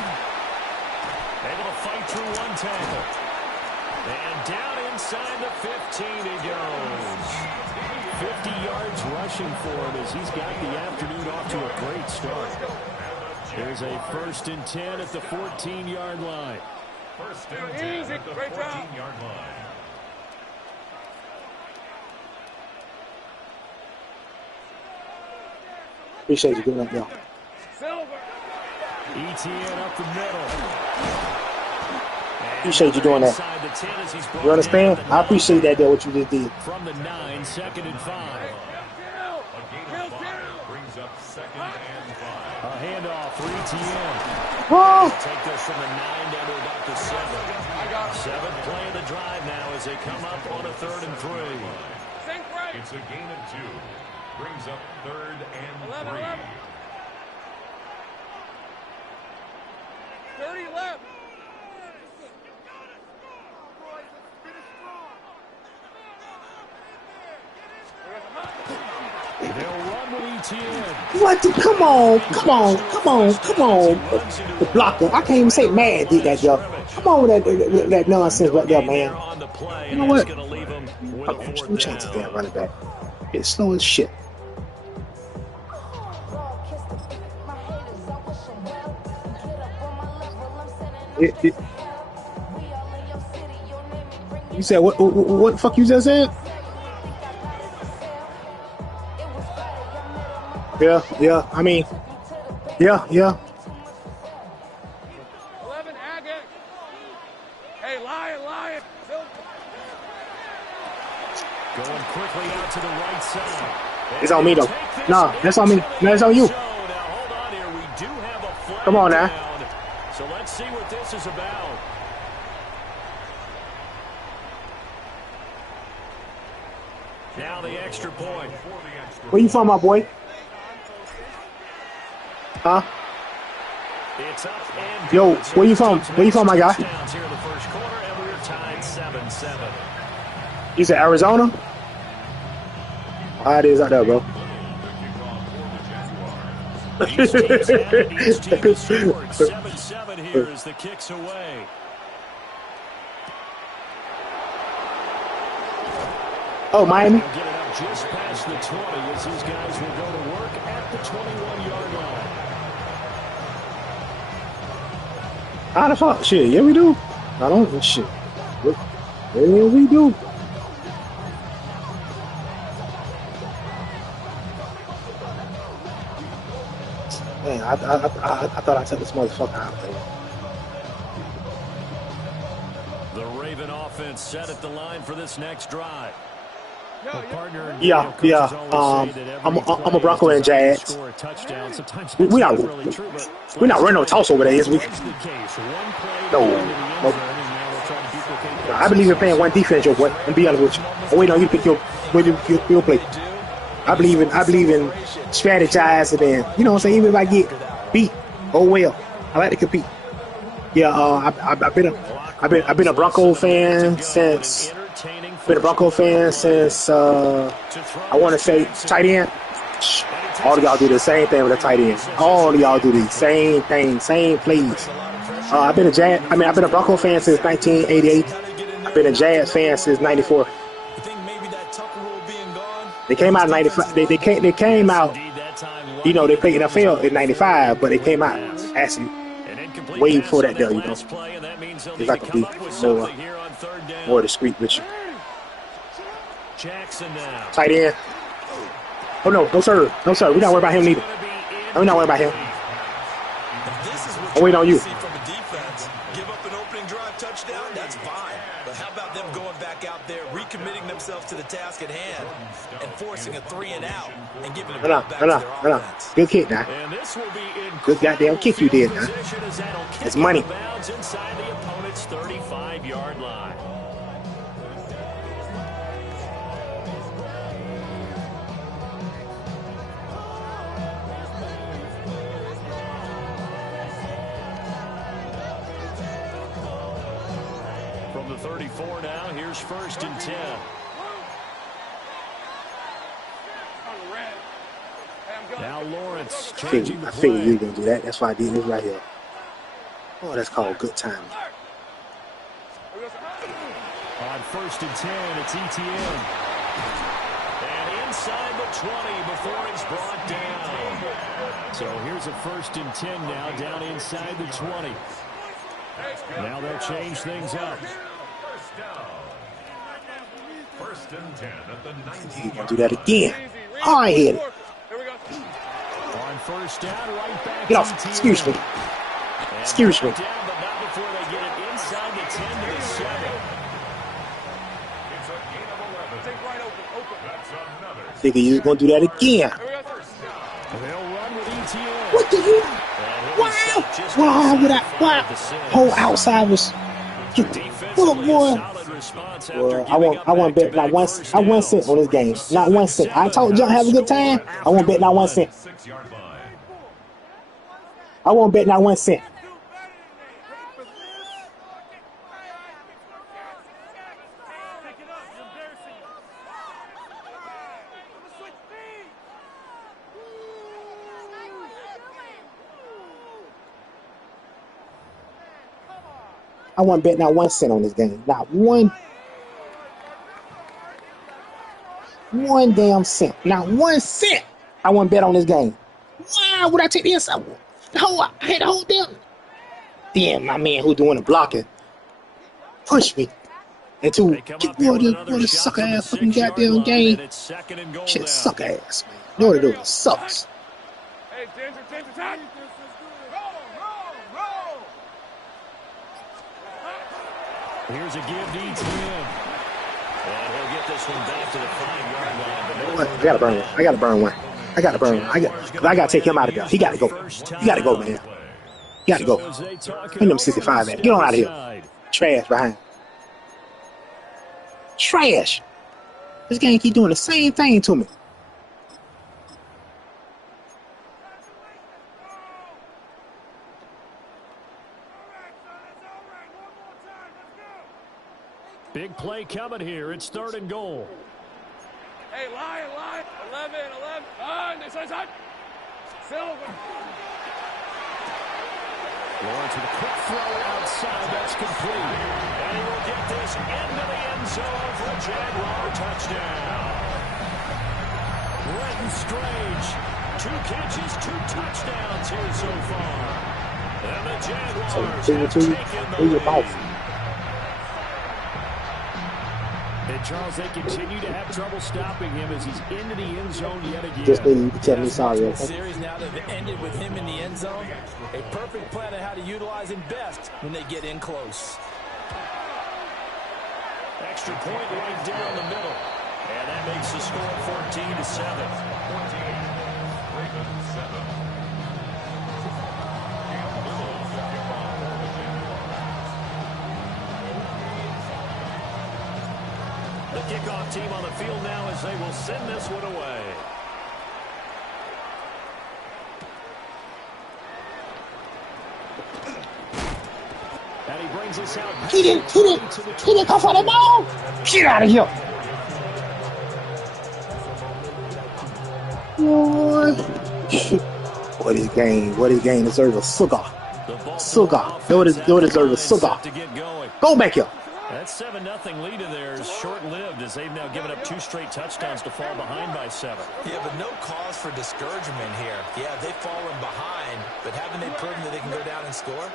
Able to fight through one tackle. And down inside the 15 he goes. 50 yards rushing for him as he's got the afternoon off to a great start. There's a 1st and 10 at the 14-yard line. 1st and 10 at the 14-yard line. Appreciate you doing that, y'all. ETN up the middle. Appreciate you doing that. You understand? I appreciate that, what you just did. From the 9, 2nd and 5. Brings up 2nd and 5. A handoff for ETN. Oh. Take this from the 9 down to about the 7. 7th play of the drive now as they come up on a 3rd and 3. It's a gain of 2. Brings up 3rd and 3. 30 left. What? Come on. The blocker. I can't even say man did that, yo. Come on with that nonsense right there, man. You know what? I'm chances there, running back. It's slow as shit. You said what the fuck you just said? Yeah. I mean, yeah. 11 Agate. Hey, Lion. Going quickly out to the right side. It's on me though. No, that's on me. No, that's on you. Come on now. So let's see what this is about. Now the extra point. Where you from, my boy? Huh? It's up and yo, where you from? Where you from, my guy? Here in the first quarter, and we're tied 7-7. You said Arizona? How it is out there, bro? Each team has scored 7-7 here as the kicks away. Oh, Miami. Get it up just past the 20 as these guys will go to work at the 21-yard line. How the fuck? Shit, yeah, we do. I don't. Shit. Yeah, we do. Man, I thought I took this motherfucker out, man. The Raven offense set at the line for this next drive. Yeah. I'm a Bronco and Jags. We're not running no toss over there, is we? No. I believe in playing one defense, yo boy. I'm be honest with you. I'm waiting on you to pick your play. I believe in strategizing and you know what I'm saying. Even if I get beat, oh well. I like to compete. Yeah. I've been a Bronco fan since. Been a Bronco fan since I want to say tight end. All of y'all do the same thing with a tight end. All of y'all do the same thing, same plays. I've been a Bronco fan since 1988. I've been a Jazz fan since '94. They came out in '95. They came out. You know, they played NFL in '95, but they came out actually way before that, though. You know, if I could be more discreet with you. Jackson now. Tight end. Oh no, sir. We're not worried about him neither. We're not worried about him. I'm waiting on you. From a defense, give up an opening drive touchdown, that's fine. But how about them going back out there, recommitting themselves to the task at hand, and forcing a 3-and-out, and giving it back to their offense. Good kick now. Good goddamn kick you did now. It's money. Inside the opponent's 35-yard line. From the 34 now, here's 1st and 10. Now Lawrence changing the play. I figured you were going to do that. That's why I did this right here. Oh, that's called good timing. On 1st and 10, it's ETN. And inside the 20 before it's brought down. So here's a 1st and 10 now, down inside the 20. Now they'll change things up. First and 10 at the 19. You're going to do that again. Oh, I hit it. On 1st down, right back. Get off. Excuse me. Excuse me. Down, but not before they get it inside the 10 to the 7. It's a gain of 11. Take right open. That's another. Nigga, you're going to do that again. They'll run with ETN. What the hell? Wow. Whole outside was. Well, boy. Well, I won't bet not 1 cent on this game. Not 1 cent. I told y'all have a good time. I won't bet not 1 cent. I won't bet not 1 cent. I wouldn't bet not 1 cent on this game. Not one damn cent. Not 1 cent. I wouldn't bet on this game. Why would I take the inside? I had the whole damn. Damn, my man who doing the blocking push me into get the sucker ass fucking goddamn game. Shit, sucker ass, man. You know what it is? It sucks. Hey, Ginger, time. Roll. Here's a give to ETN. And he'll get this one back to the 5-yard line. I gotta burn one. I gotta take him out of there. He gotta go. You gotta go, man. You gotta go. Ain't them 65 at. Get on out of here. Trash behind. Trash. This game keep doing the same thing to me. Big play coming here. It's 3rd and goal. Hey, line. 11. This one's hot. Silver. Lawrence with a quick throw outside. That's complete. And he will get this into the end zone for a Jaguar touchdown. Brenton Strange, 2 catches, 2 touchdowns here so far. And the Jaguars have taken the lead. And Charles, they continue to have trouble stopping him as he's into the end zone yet again. Just need to tell me sorry. Okay? Series now that have ended with him in the end zone. A perfect plan on how to utilize him best when they get in close. Extra point right down the middle. And that makes the score 14-7. Ravens 7. The kickoff team on the field now as they will send this one away. And he brings us out. He didn't come for the ball. Get out of here. What is game deserves a cigar. It deserves a cigar. Go back here. That 7-0 lead of theirs is short-lived as they've now given up 2 straight touchdowns to fall behind by 7. Yeah, but no cause for discouragement here. Yeah, they've fallen behind, but haven't they proven that they can go down and score?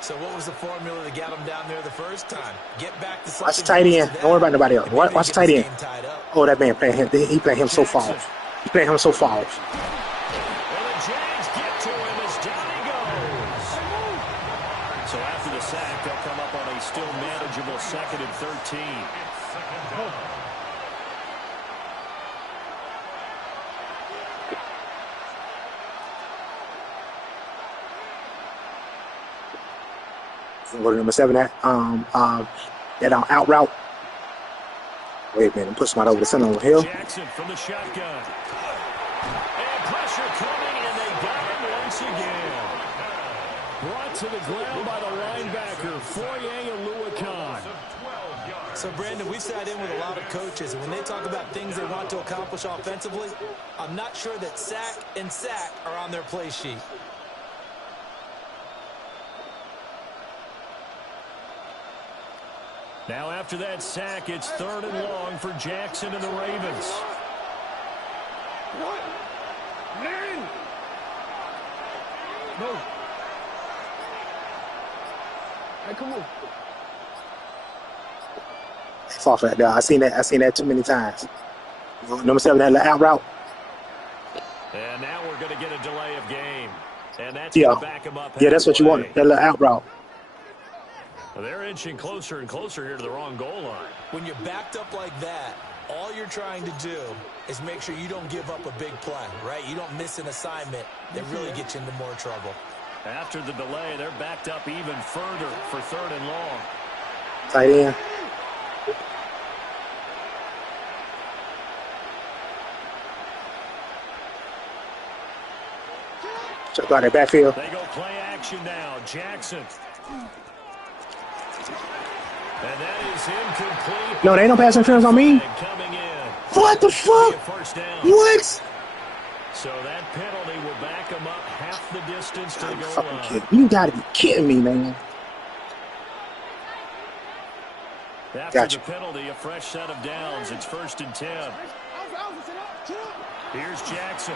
So what was the formula that got them down there the first time? Get back to something. Watch the tight end. Don't worry about nobody else. Watch the tight end. Oh, that man playing him. He playing him so far. He playing him so far. So after the sack, they'll come up on a still manageable 2nd and 13. Go to number 7. That out route. Wait a minute, put somebody over the center over here. Jackson from the shotgun. And pressure coming, and they got him once again. Brought to the ground by the linebacker, Foye Oluwakan. So, Brandon, we sat in with a lot of coaches, and when they talk about things they want to accomplish offensively, I'm not sure that sack and sack are on their play sheet. Now after that sack, it's 3rd and long for Jackson and the Ravens. What? Man! No. Hey, come on. Fall for that there. I seen that too many times. Number 7, that out route. And now we're going to get a delay of game. And that's going to back him up. Yeah, that's what you want. That little out route. Well, they're inching closer and closer here to the wrong goal line. When you're backed up like that, all you're trying to do is make sure you don't give up a big play, right? You don't miss an assignment that really gets you into more trouble. After the delay, they're backed up even further for 3rd and long. Tight end. Check out that backfield. They go play action now. Jackson. And that is incomplete. No, there ain't no pass interference on me. What the fuck? What? So that penalty will back them up half the distance to the goal line. You gotta be kidding me, man. After Gotcha. the penalty, a fresh set of downs. It's 1st and 10. Here's Jackson.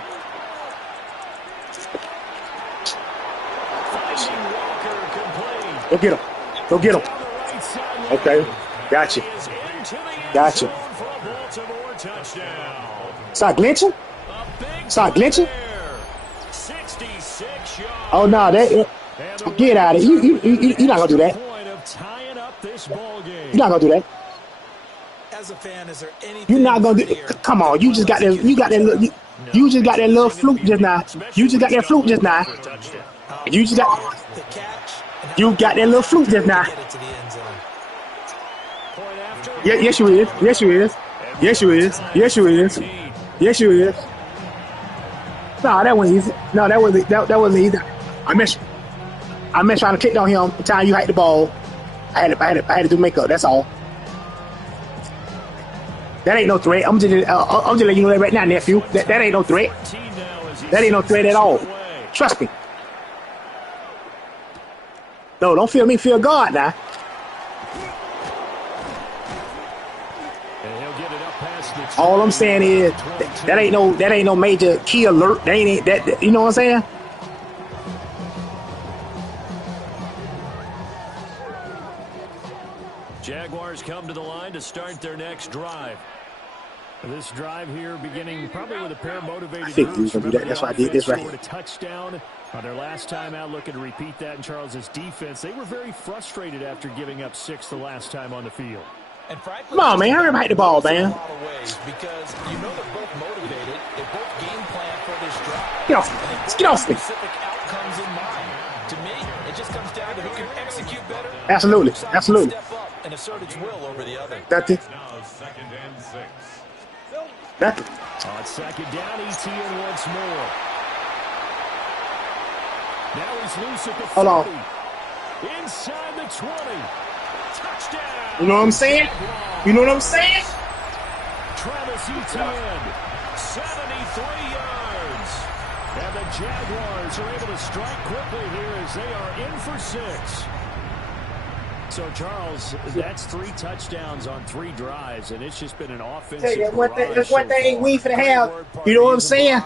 Finding Walker complete. Go get him. Go get him. Okay. Gotcha. Gotcha. Baltimore touchdown. Start glitching? Start glitching? 66 yards. Oh, no. Get out of it. You're not going to do that. You're not going to do that. As a fan, is there anything You're not going to do it. Come on. You just got that. You got that. You just got that little fluke just now. You just got that fluke just now. You just got. You got that little fluke just now. Yeah, yes, you is. Yes, you is. Yes, you is. Yes, you is. Yes, you is. No, that wasn't easy. No, that wasn't easy. I missed trying to kick on him the time you had the ball. I had to do makeup. That's all. That ain't no threat. I'm just letting you know that right now, nephew. That ain't no threat. That ain't no threat at all. Trust me. No, don't feel me. Feel God now. All I'm saying is that ain't no major key alert. That ain't that. You know what I'm saying? Jaguars come to the line to start their next drive. This drive here beginning probably with a pair of motivated I think he's gonna do that. That's why I did this right here. A touchdown on their last time out, looking to repeat that in Charles's defense. They were very frustrated after giving up 6 the last time on the field. And frankly, come on, man, hurry up, hit the ball, man. Because you know they're both motivated. They both game plan for this drive. Get off. Get off me. Specific outcomes in mind. To me, it just comes down to who can execute better. Absolutely. Absolutely. Step up and assert its will over the other. That's it. Now 2nd and 6. That's it. On 2nd down, ETN once more. Now he's loose at the 40. Hold on. Inside the 20. Touchdown. You know what I'm saying? You know what I'm saying? Travis Etienne, 73 yards. And the Jaguars are able to strike quickly here as they are in for 6. So, Charles, that's 3 touchdowns on 3 drives, and it's just been an offensive barrage. That's one thing we finna have. You know what I'm saying?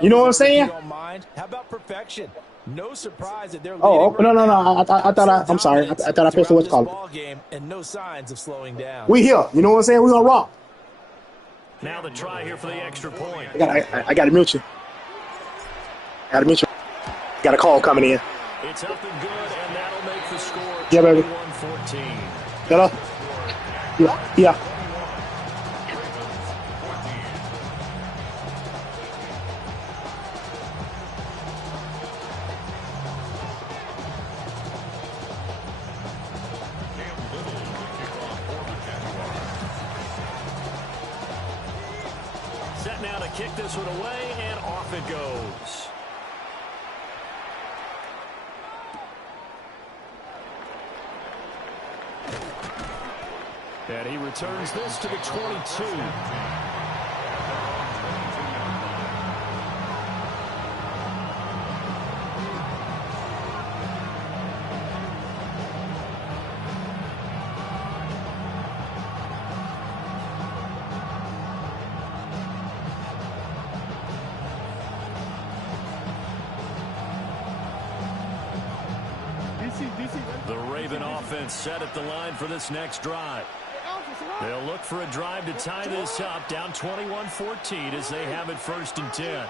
You know what I'm saying? How about perfection? No surprise that they're Oh, no. I'm sorry. I thought I posted what's called. And no signs of slowing down. We here. You know what I'm saying? We gonna rock. Now the try here for the extra point. I gotta mute you. Got a call coming in. It's up and good, and that'll make the score. Yeah, baby. 21-14. Hello? Yeah. Set now to kick this one away, and off it goes. And he returns this to the 22. The Raven offense set at the line for this next drive. They'll look for a drive to tie this up, down 21-14 as they have it 1st and 10.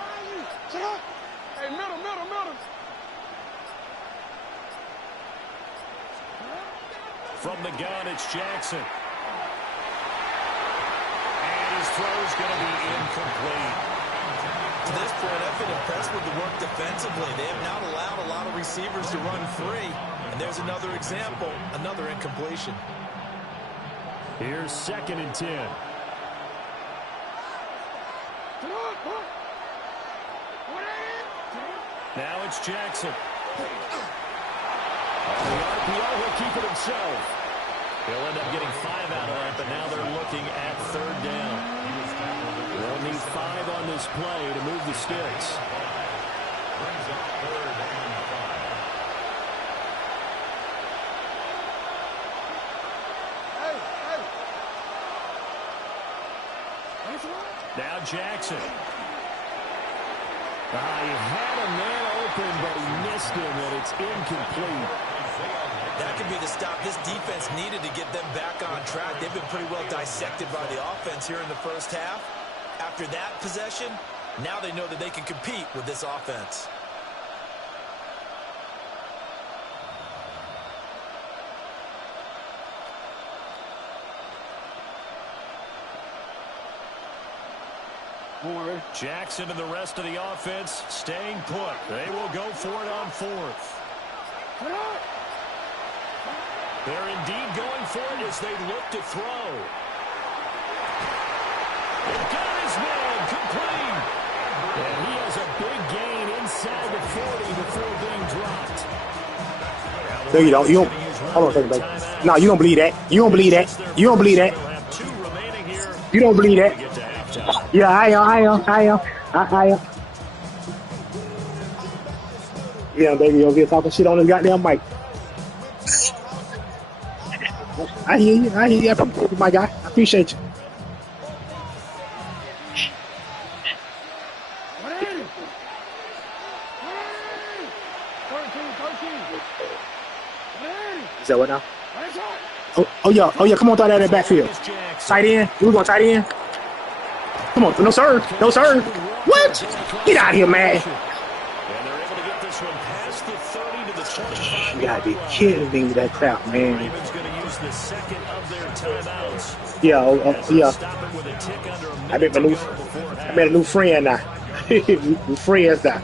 Hey, middle. From the gun, it's Jackson. And his throw's going to be incomplete. To this point, I've been impressed with the work defensively. They have not allowed a lot of receivers to run free. And there's another example, another incompletion. Here's 2nd and 10. Now it's Jackson. On the RPO, he'll keep it himself. He'll end up getting 5 out of that, but now they're looking at 3rd down. They'll need 5 on this play to move the sticks. Now Jackson. He had a man open, but he missed him, and it's incomplete. That could be the stop this defense needed to get them back on track. They've been pretty well dissected by the offense here in the first half. After that possession, now they know that they can compete with this offense. Jackson and the rest of the offense staying put. They will go for it on fourth. They're indeed going for it as they look to throw. He got his man complete. And he has a big gain inside the 40 before being dropped. No, you don't. You don't. Hold on a second, baby. No, you don't believe that. You don't believe that. You don't believe that. You don't believe that. Yeah, I am. Yeah, baby, over here talking shit on his goddamn mic. I hear you. I appreciate you, my guy. I appreciate you. Is that what now? Oh yeah. Come on, throw that in the backfield. Tight end. We're going tight end. Come on. No, sir. What? Get out of here, man. You gotta be kidding me with that crap, man. Yeah. I met a new friend now. We're friends now.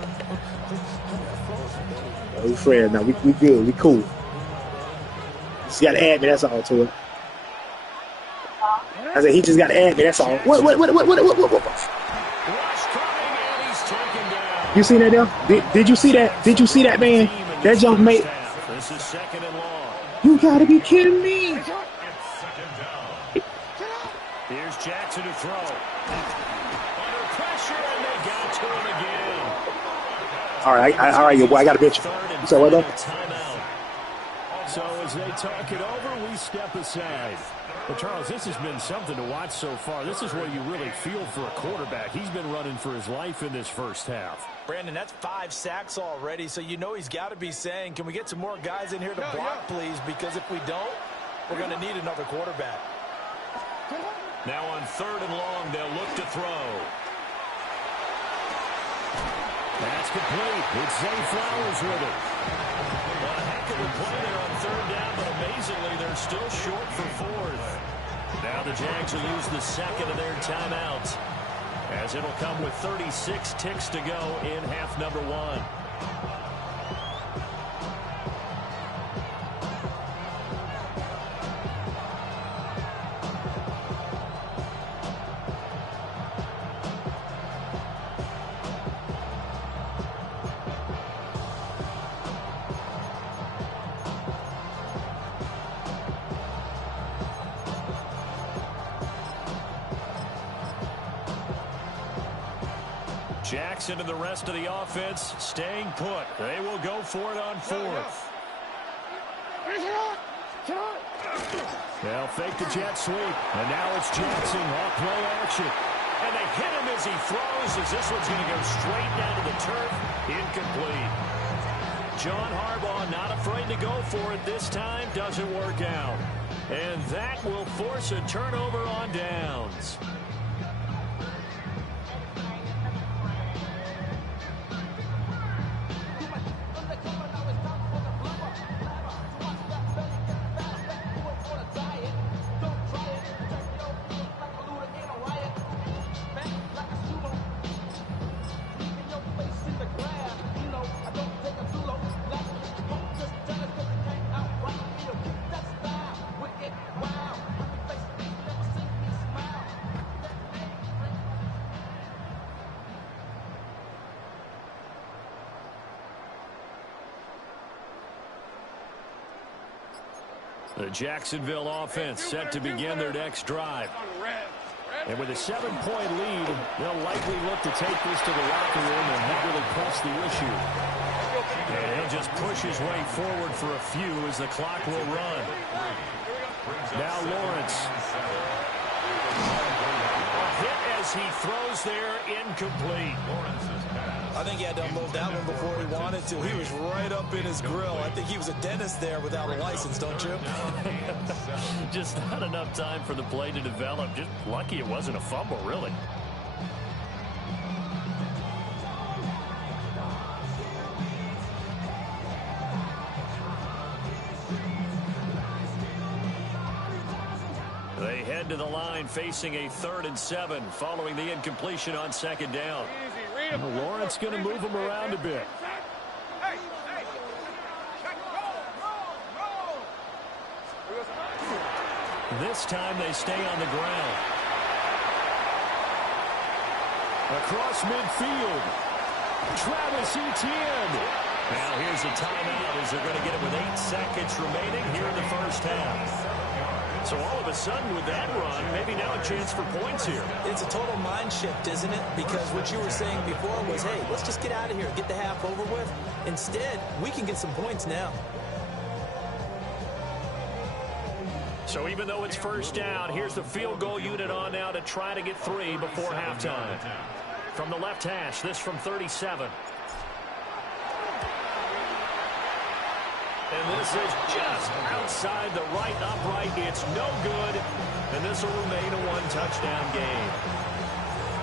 We're friends now. We good. We cool. Just gotta add me. That's all to it. I said he just gotta add me. That's all. What? You see that there? Did you see that? Did you see that, man? That jump mate. This is second and long. You gotta be kidding me. Here's Jackson to throw. Under pressure, and they got to him again. All right, your boy. I got to bet you. So what up? So as they talk it over, we step aside. Well, Charles, this has been something to watch so far. This is where you really feel for a quarterback. He's been running for his life in this first half. Brandon, that's 5 sacks already, so you know he's got to be saying, can we get some more guys in here to block, please? Because if we don't, we're going to need another quarterback. Now on 3rd and long, they'll look to throw. That's complete. It's Zay Flowers with it. Well, a heck of a play there on 3rd down, but amazingly, they're still short for 4th. Now the Jags will use the second of their timeouts, as it'll come with 36 ticks to go in half number 1. Jackson and the rest of the offense staying put. They will go for it on 4th. They'll fake the jet sweep. And now it's Jackson off play action. And they hit him as he throws, as this one's going to go straight down to the turf. Incomplete. John Harbaugh not afraid to go for it this time. Doesn't work out. And that will force a turnover on downs. The Jacksonville offense set to begin their next drive. And with a 7-point lead, they'll likely look to take this to the locker room and not really press the issue. And he'll just push his way forward for a few as the clock will run. Now Lawrence. hit as he throws there, incomplete. I think he had to unload that one before he wanted to. He was right up in his grill. I think he was a dentist there without a license, don't you? Just not enough time for the play to develop. Just lucky it wasn't a fumble, really. They head to the line facing a 3rd and 7 following the incompletion on 2nd down. Lawrence going to move him around a bit. This time they stay on the ground. Across midfield. Travis Etienne. Now here's a timeout as they're going to get it with 8 seconds remaining here in the first half. So all of a sudden with that run, maybe now a chance for points here. It's a total mind shift, isn't it? Because what you were saying before was, hey, let's just get out of here, get the half over with. Instead, we can get some points now. So even though it's first down, here's the field goal unit on now to try to get 3 before halftime. From the left hash, this from 37. And this is just outside the right upright. It's no good, and this will remain a 1-touchdown game.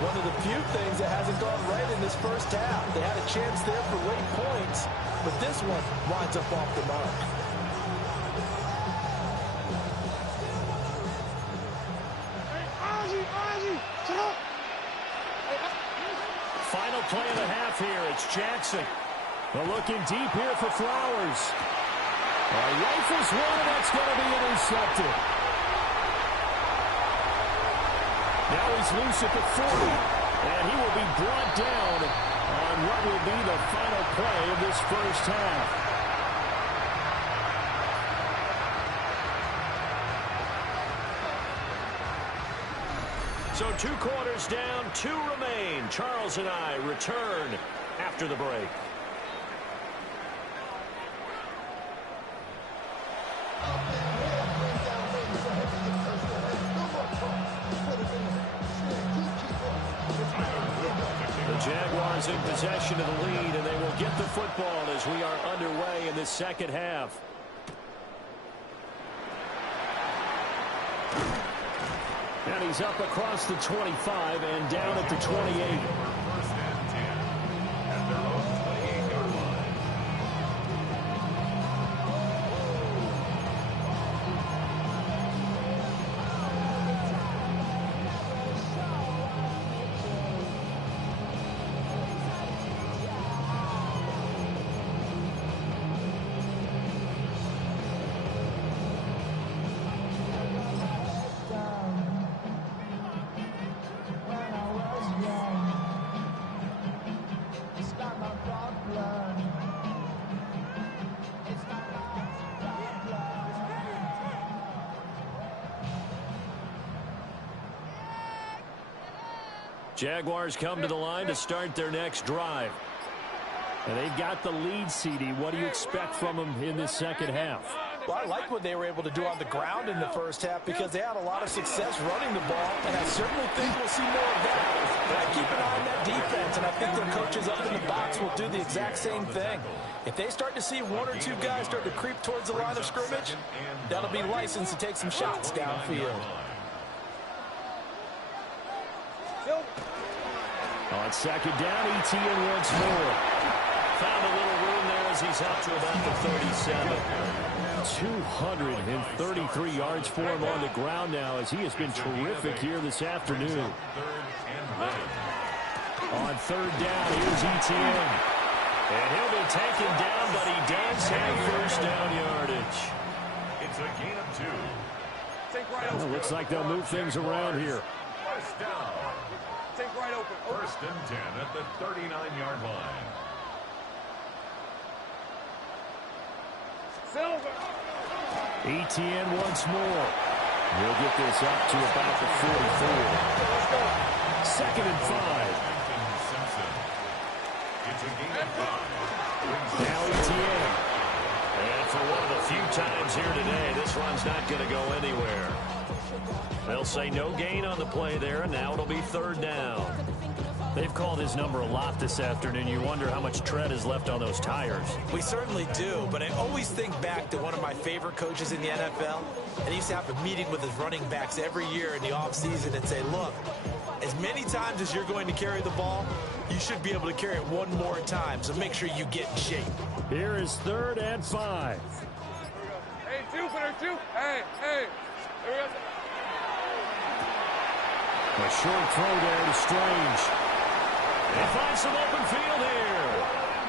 One of the few things that hasn't gone right in this first half. They had a chance there for late points, but this one winds up off the mark. Final play of the half here. It's Jackson. Well, looking deep here for Flowers. Rifles one, and that's going to be intercepted. Now he's loose at the 40, and he will be brought down on what will be the final play of this first half. So 2 quarters down, 2 remain. Charles and I return after the break. Jaguars in possession of the lead, and they will get the football as we are underway in the second half. And he's up across the 25 and down at the 28. Jaguars come to the line to start their next drive. And they've got the lead, CD. What do you expect from them in this second half? Well, I like what they were able to do on the ground in the first half because they had a lot of success running the ball, and I certainly think we'll see more of that. But I keep an eye on that defense, and I think their coaches up in the box will do the exact same thing. If they start to see 1 or 2 guys start to creep towards the line of scrimmage, that'll be licensed to take some shots downfield. On second down, Etienne once more. Found a little room there as he's up to about the 37. 233 yards for him on the ground now as he has been terrific here this afternoon. On third down, here's Etienne. And he'll be taken down, but he does have first down yardage. It's a gain of 2. Well, looks like they'll move things around here. First down. Take right open. First and 10 at the 39-yard line. Silver. Etienne once more. He'll get this up to about the 44. Second and 5. It's a gain of 5. Now Etienne. And for one of the few times here today, this run's not going to go anywhere. They'll say no gain on the play there, and now it'll be 3rd down. They've called his number a lot this afternoon. You wonder how much tread is left on those tires. We certainly do, but I always think back to one of my favorite coaches in the NFL, and he used to have a meeting with his running backs every year in the offseason and say, look, as many times as you're going to carry the ball, you should be able to carry it one more time, so make sure you get in shape. Here is 3rd and 5. Hey, 2, put her 2. Hey, hey. There we go. A short throw there to Strange. They find some open field here.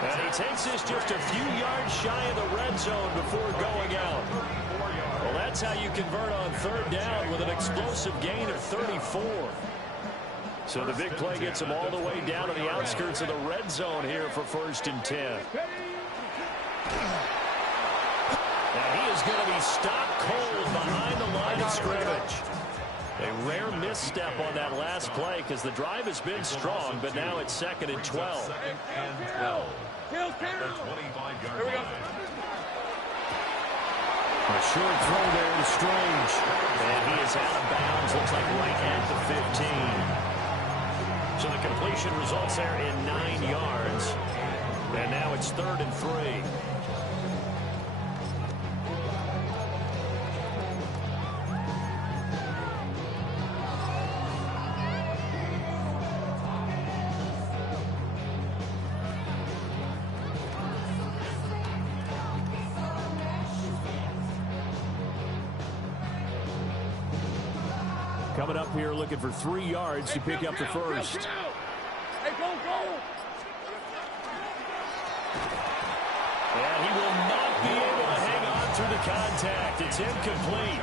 And he takes this just a few yards shy of the red zone before going out. Well, that's how you convert on 3rd down with an explosive gain of 34. So the big play gets him all the way down to the outskirts of the red zone here for 1st and 10. And he is going to be stopped cold behind the line of scrimmage. A rare misstep on that last play because the drive has been strong, but now it's 2nd and 12. 2nd and 12. The 25-yard line. A short throw there to Strange. And he is out of bounds, looks like right at the 15. So the completion results there in 9 yards. And now it's 3rd and 3. Coming up here looking for 3 yards to pick up the first. Hey, go, go. And he will not be able to hang on through the contact. It's incomplete.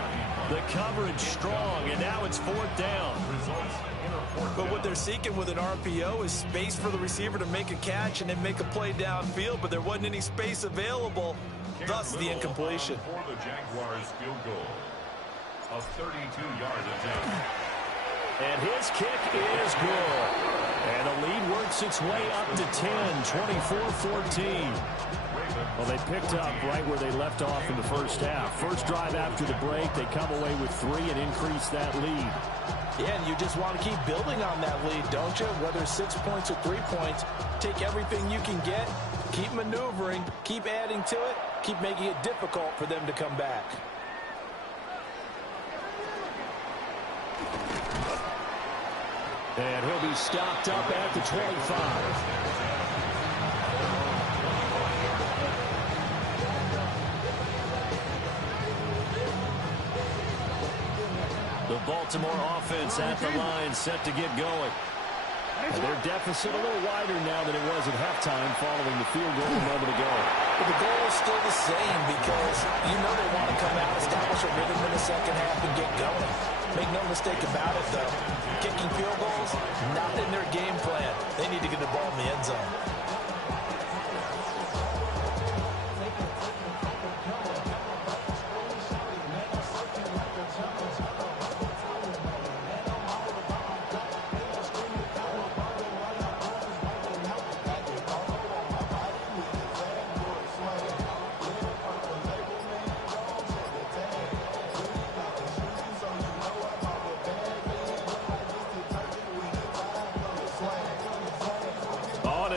The coverage strong, and now it's 4th down. But what they're seeking with an RPO is space for the receiver to make a catch and then make a play downfield, but there wasn't any space available, thus the incompletion. For the Jaguars field goal. A 32-yard attempt. And his kick is good. And the lead works its way up to 10, 24-14. Well, they picked up right where they left off in the first half. First drive after the break, they come away with 3 and increase that lead. Yeah, and you just want to keep building on that lead, don't you? Whether it's 6 points or 3 points, take everything you can get, keep maneuvering, keep adding to it, keep making it difficult for them to come back. And he'll be stopped up at the 25. The Baltimore offense at the line set to get going. And their deficit a little wider now than it was at halftime following the field goal a moment ago. But the goal is still the same because you know they want to come out, establish a rhythm in the second half, and get going. Make no mistake about it, though. Kicking field goals, not in their game plan. They need to get the ball in the end zone.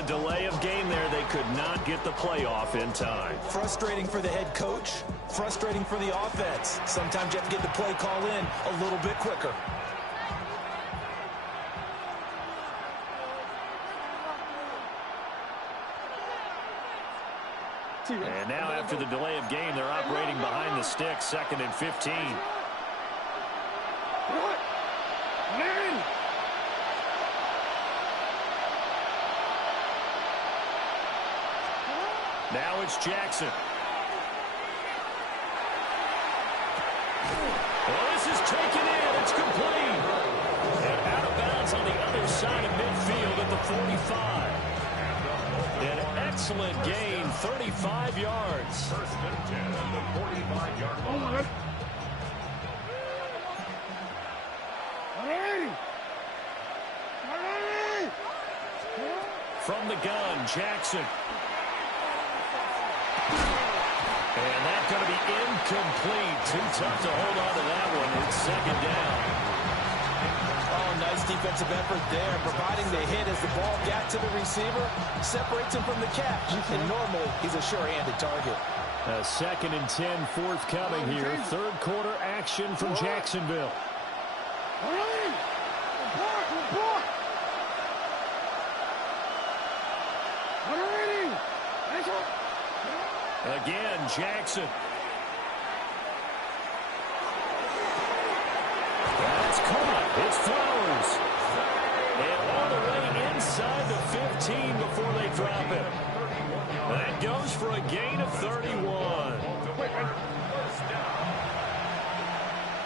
Delay of game there. They could not get the playoff in time. Frustrating for the head coach, frustrating for the offense. Sometimes you have to get the play call in a little bit quicker. And now after the delay of game, they're operating behind the sticks, 2nd and 15. What? Man! Now it's Jackson. Well, this is taken in. It's complete. And out of bounds on the other side of midfield at the 45. An excellent gain, 35 yards. First and 10 on the 45-yard line. From the gun, Jackson. And that's going to be incomplete. Too tough to hold on to that one. It's second down. Oh, nice defensive effort there, providing the hit as the ball got to the receiver, separates him from the catch. And normally, he's a sure-handed target. A 2nd and 10 forthcoming here. Third quarter action from Jacksonville. Again, Jackson. That's caught. It's Flowers. And all the way inside the 15 before they drop it. That goes for a gain of 31.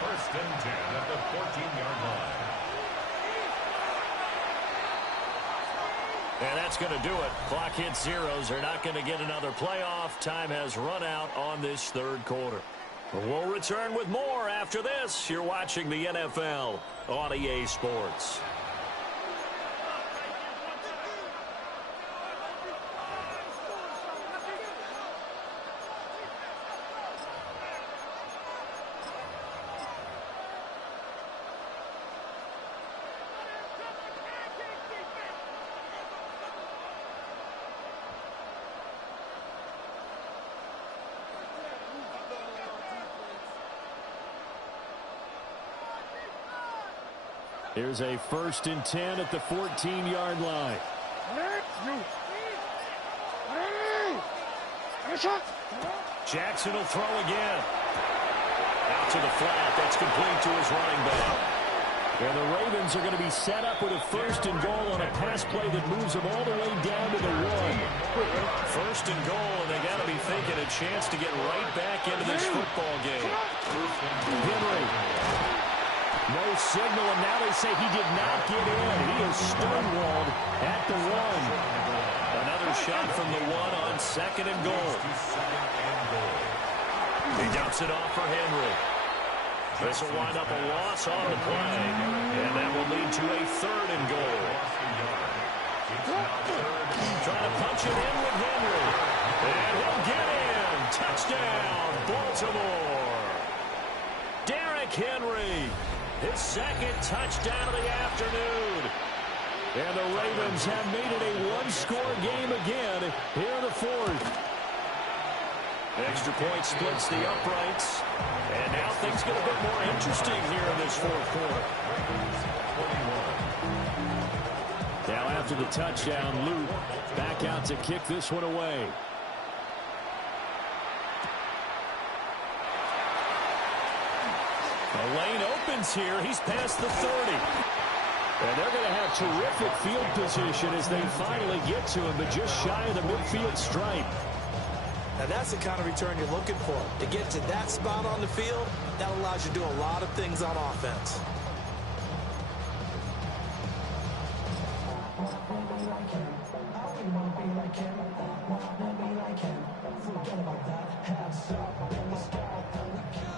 First and 10 at the 14-yard line. And that's going to do it. Clock hits zeros. They're not going to get another playoff. Time has run out on this third quarter. We'll return with more after this. You're watching the NFL on EA Sports. Here's a 1st and 10 at the 14-yard line. Jackson will throw again. Out to the flat. That's complete to his running back. And the Ravens are going to be set up with a 1st and goal on a pass play that moves them all the way down to the 1. 1st and goal, and they got to be thinking a chance to get right back into this football game. Henry. No signal, and now they say he did not get in. He is stonewalled at the 1. Another shot from the 1 on 2nd and goal. He dumps it off for Henry. This will wind up a loss on the play, and that will lead to a 3rd and goal. Trying to punch it in with Henry. And he'll get in. Touchdown, Baltimore. Derrick Henry. His 2nd touchdown of the afternoon. And the Ravens have made it a one-score game again here in the 4th. Extra point splits the uprights. And now things get a bit more interesting here in this 4th quarter. Now after the touchdown, Luke back out to kick this one away. The lane opens here. He's past the 30. And they're going to have terrific field position as they finally get to him, but just shy of the midfield stripe. Now that's the kind of return you're looking for. To get to that spot on the field, that allows you to do a lot of things on offense.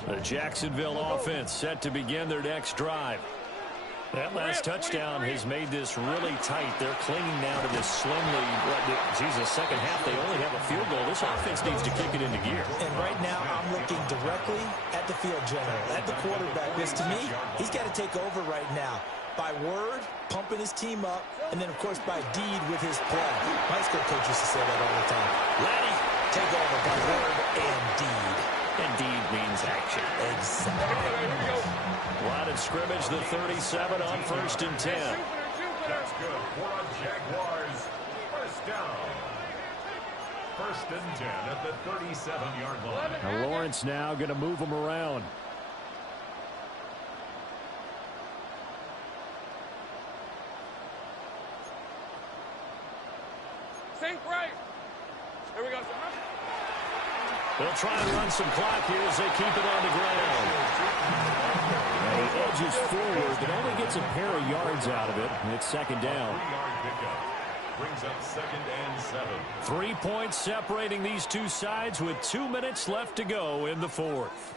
The Jacksonville offense set to begin their next drive. That last touchdown has made this really tight. They're clinging now to this slimly. Jesus, second half, they only have a field goal. This offense needs to kick it into gear. And right now, I'm looking directly at the field general, at the quarterback. Because to me, he's got to take over right now. By word, pumping his team up, and then, of course, by deed with his play. My school coach used to say that all the time. Laddie, take over by word and deed. And deed means action. Exactly. Line of scrimmage, the 37 on 1st and 10. That's good for a Jaguars. First down. 1st and 10 at the 37-yard line. Now Lawrence now going to move them around. Sink right. Here we go. They'll try and run some clock here as they keep it on the ground. And he edges forward, but only gets a pair of yards out of it. And it's 2nd down. 3-yard pickup. Brings up 2nd and 7. 3 points separating these two sides with 2 minutes left to go in the 4th.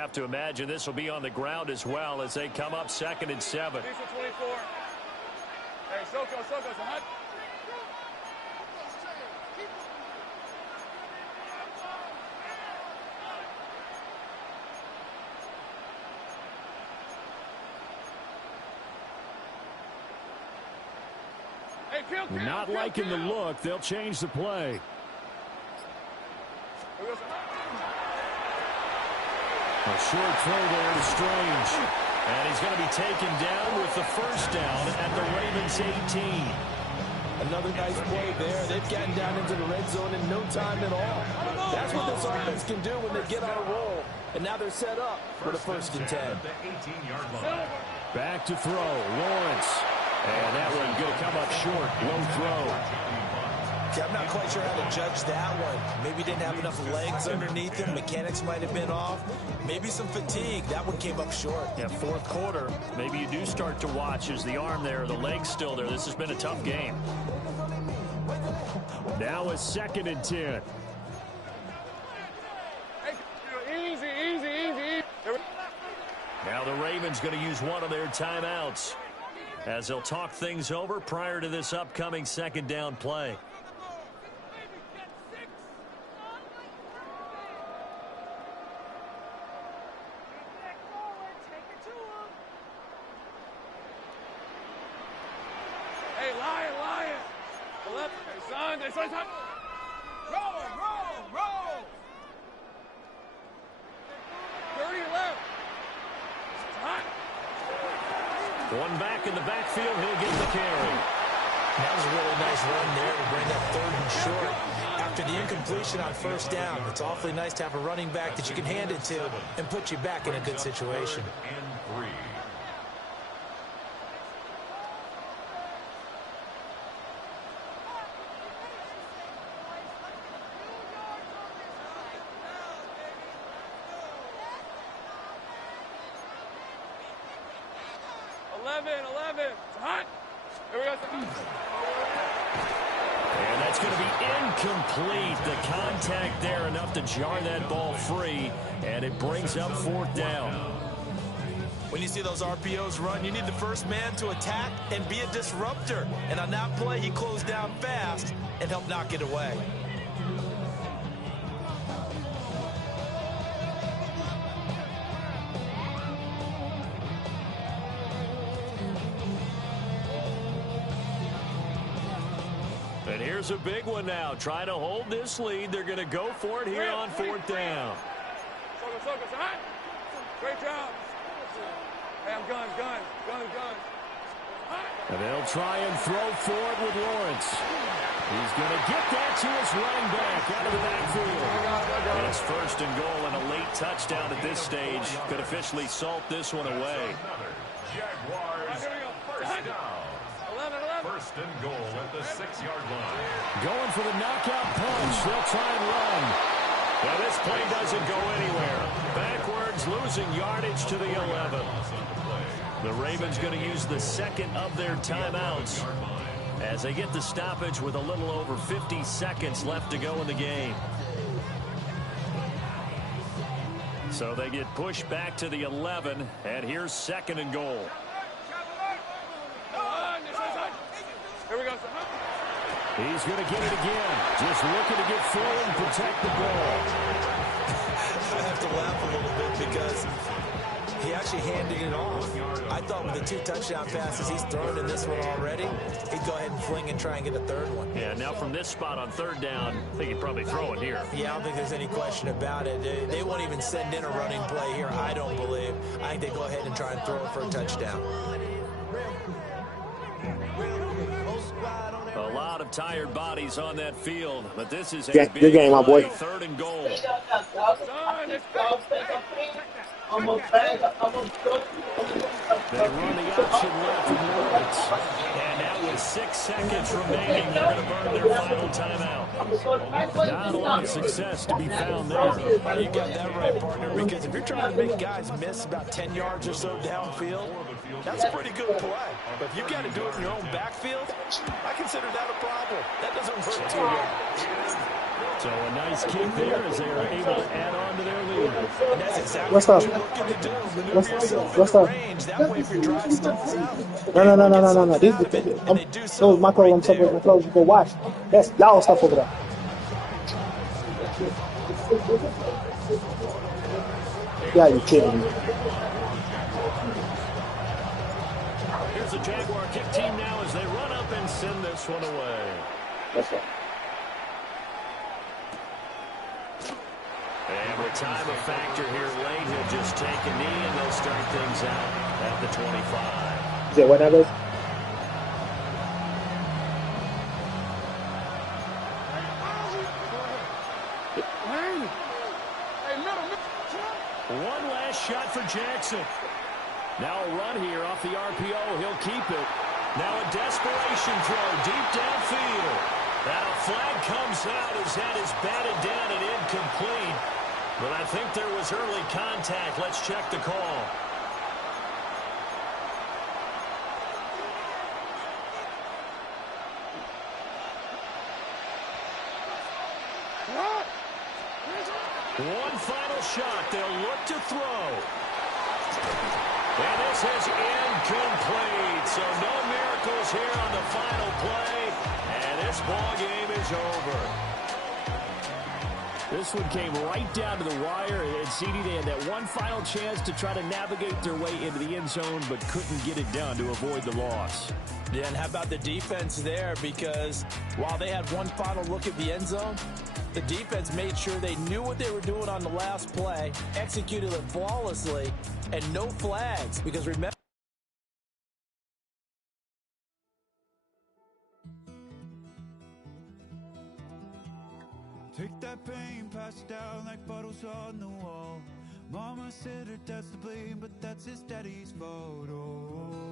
have to imagine this will be on the ground as well as they come up 2nd and 7. Hey, Soko, it's a hot. Not liking the look. They'll change the play. A short throw there to Strange. And he's going to be taken down with the first down at the Ravens 18. Another nice play there. They've gotten down into the red zone in no time at all. That's what this offense can do when they get on a roll. And now they're set up for the 1st and 10. Back to throw. Lawrence. And that one going to come up short. Low throw. Yeah, I'm not quite sure how to judge that one. Maybe didn't have enough legs underneath him. Mechanics might have been off. Maybe some fatigue. That one came up short. Yeah, 4th quarter. Maybe you do start to watch as the arm there, the leg's still there. This has been a tough game. Now a 2nd and 10. Easy. Now the Ravens going to use one of their timeouts as they'll talk things over prior to this upcoming 2nd down play. Hey, Lion. The left. Hey, son. Roll. 30 left. It's hot. One back in the backfield. He'll get the carry. That was a really nice run there to bring up 3rd and short. After the incompletion on 1st down, it's awfully nice to have a running back that you can hand it to and put you back in a good situation. And that's going to be incomplete. The contact there enough to jar that ball free, and it brings up 4th down. When you see those RPOs run, you need the first man to attack and be a disruptor. And on that play, he closed down fast and helped knock it away. And here's a big one now. Trying to hold this lead. They're going to go for it here on 4th down. Great job. Hey, I'm gun. And they'll try and throw for it with Lawrence. He's going to get that to his running back out of the backfield. And it's 1st and goal and a late touchdown at this stage. Could officially salt this one away. Jaguars, 1st down. 1st and goal at the 6-yard line. Going for the knockout punch. They'll try and run. Now this play doesn't go anywhere. Backwards, losing yardage to the 11. The Ravens going to use the 2nd of their timeouts as they get the stoppage with a little over 50 seconds left to go in the game. So they get pushed back to the 11, and here's 2nd and goal. Here we go. He's going to get it again. Just looking to get forward and protect the ball. I have to laugh a little bit because he actually handed it off. I thought with the 2 touchdown passes he's thrown in this one already, he'd go ahead and fling and try and get a 3rd one. Yeah, now from this spot on 3rd down, I think he'd probably throw it here. Yeah, I don't think there's any question about it. They won't even send in a running play here, I don't believe. I think they go ahead and try and throw it for a touchdown. A lot of tired bodies on that field, but this is a good game, my boy. 3rd and goal. They run the option left with Lawrence. And now with 6 seconds remaining, they're going to burn their final timeout. Not a lot of success to be found there. You got that right, partner, because if you're trying to make guys miss about 10 yards or so downfield, That's a pretty good play. But if you've got to do it in your own backfield, I consider that a problem. That doesn't work too well. So a nice kick there as they are able to add on to their lead. And that's exactly What's what up? you're looking to do. Maneuver yourself What's into up? range. That way, if your drive stalls out, No. Those my clothes. I'm separating my clothes to go wash. That's y'all stuff over there. Yeah, you kidding me? Here's the Jaguar kick team now as they run up and send this one away. That's right. And with time a factor here late, he'll just take a knee and they'll start things out at the 25. Is that what that is? One last shot for Jackson. Now a run here off the RPO. He'll keep it. Now a desperation throw deep downfield. And a flag comes out as that is batted down and incomplete. But I think there was early contact. Let's check the call. One final shot. They'll look to throw. And this is incomplete. So no miracles here on the final play. And this ball game is over. This one came right down to the wire. And CD, they had that one final chance to try to navigate their way into the end zone, but couldn't get it done to avoid the loss. Yeah, and how about the defense there? Because while they had one final look at the end zone, the defense made sure they knew what they were doing on the last play, executed it flawlessly, and no flags. Because remember, take that pain, pass it down like bottles on the wall. Mama said her dad's to blame, but that's his daddy's fault. Oh.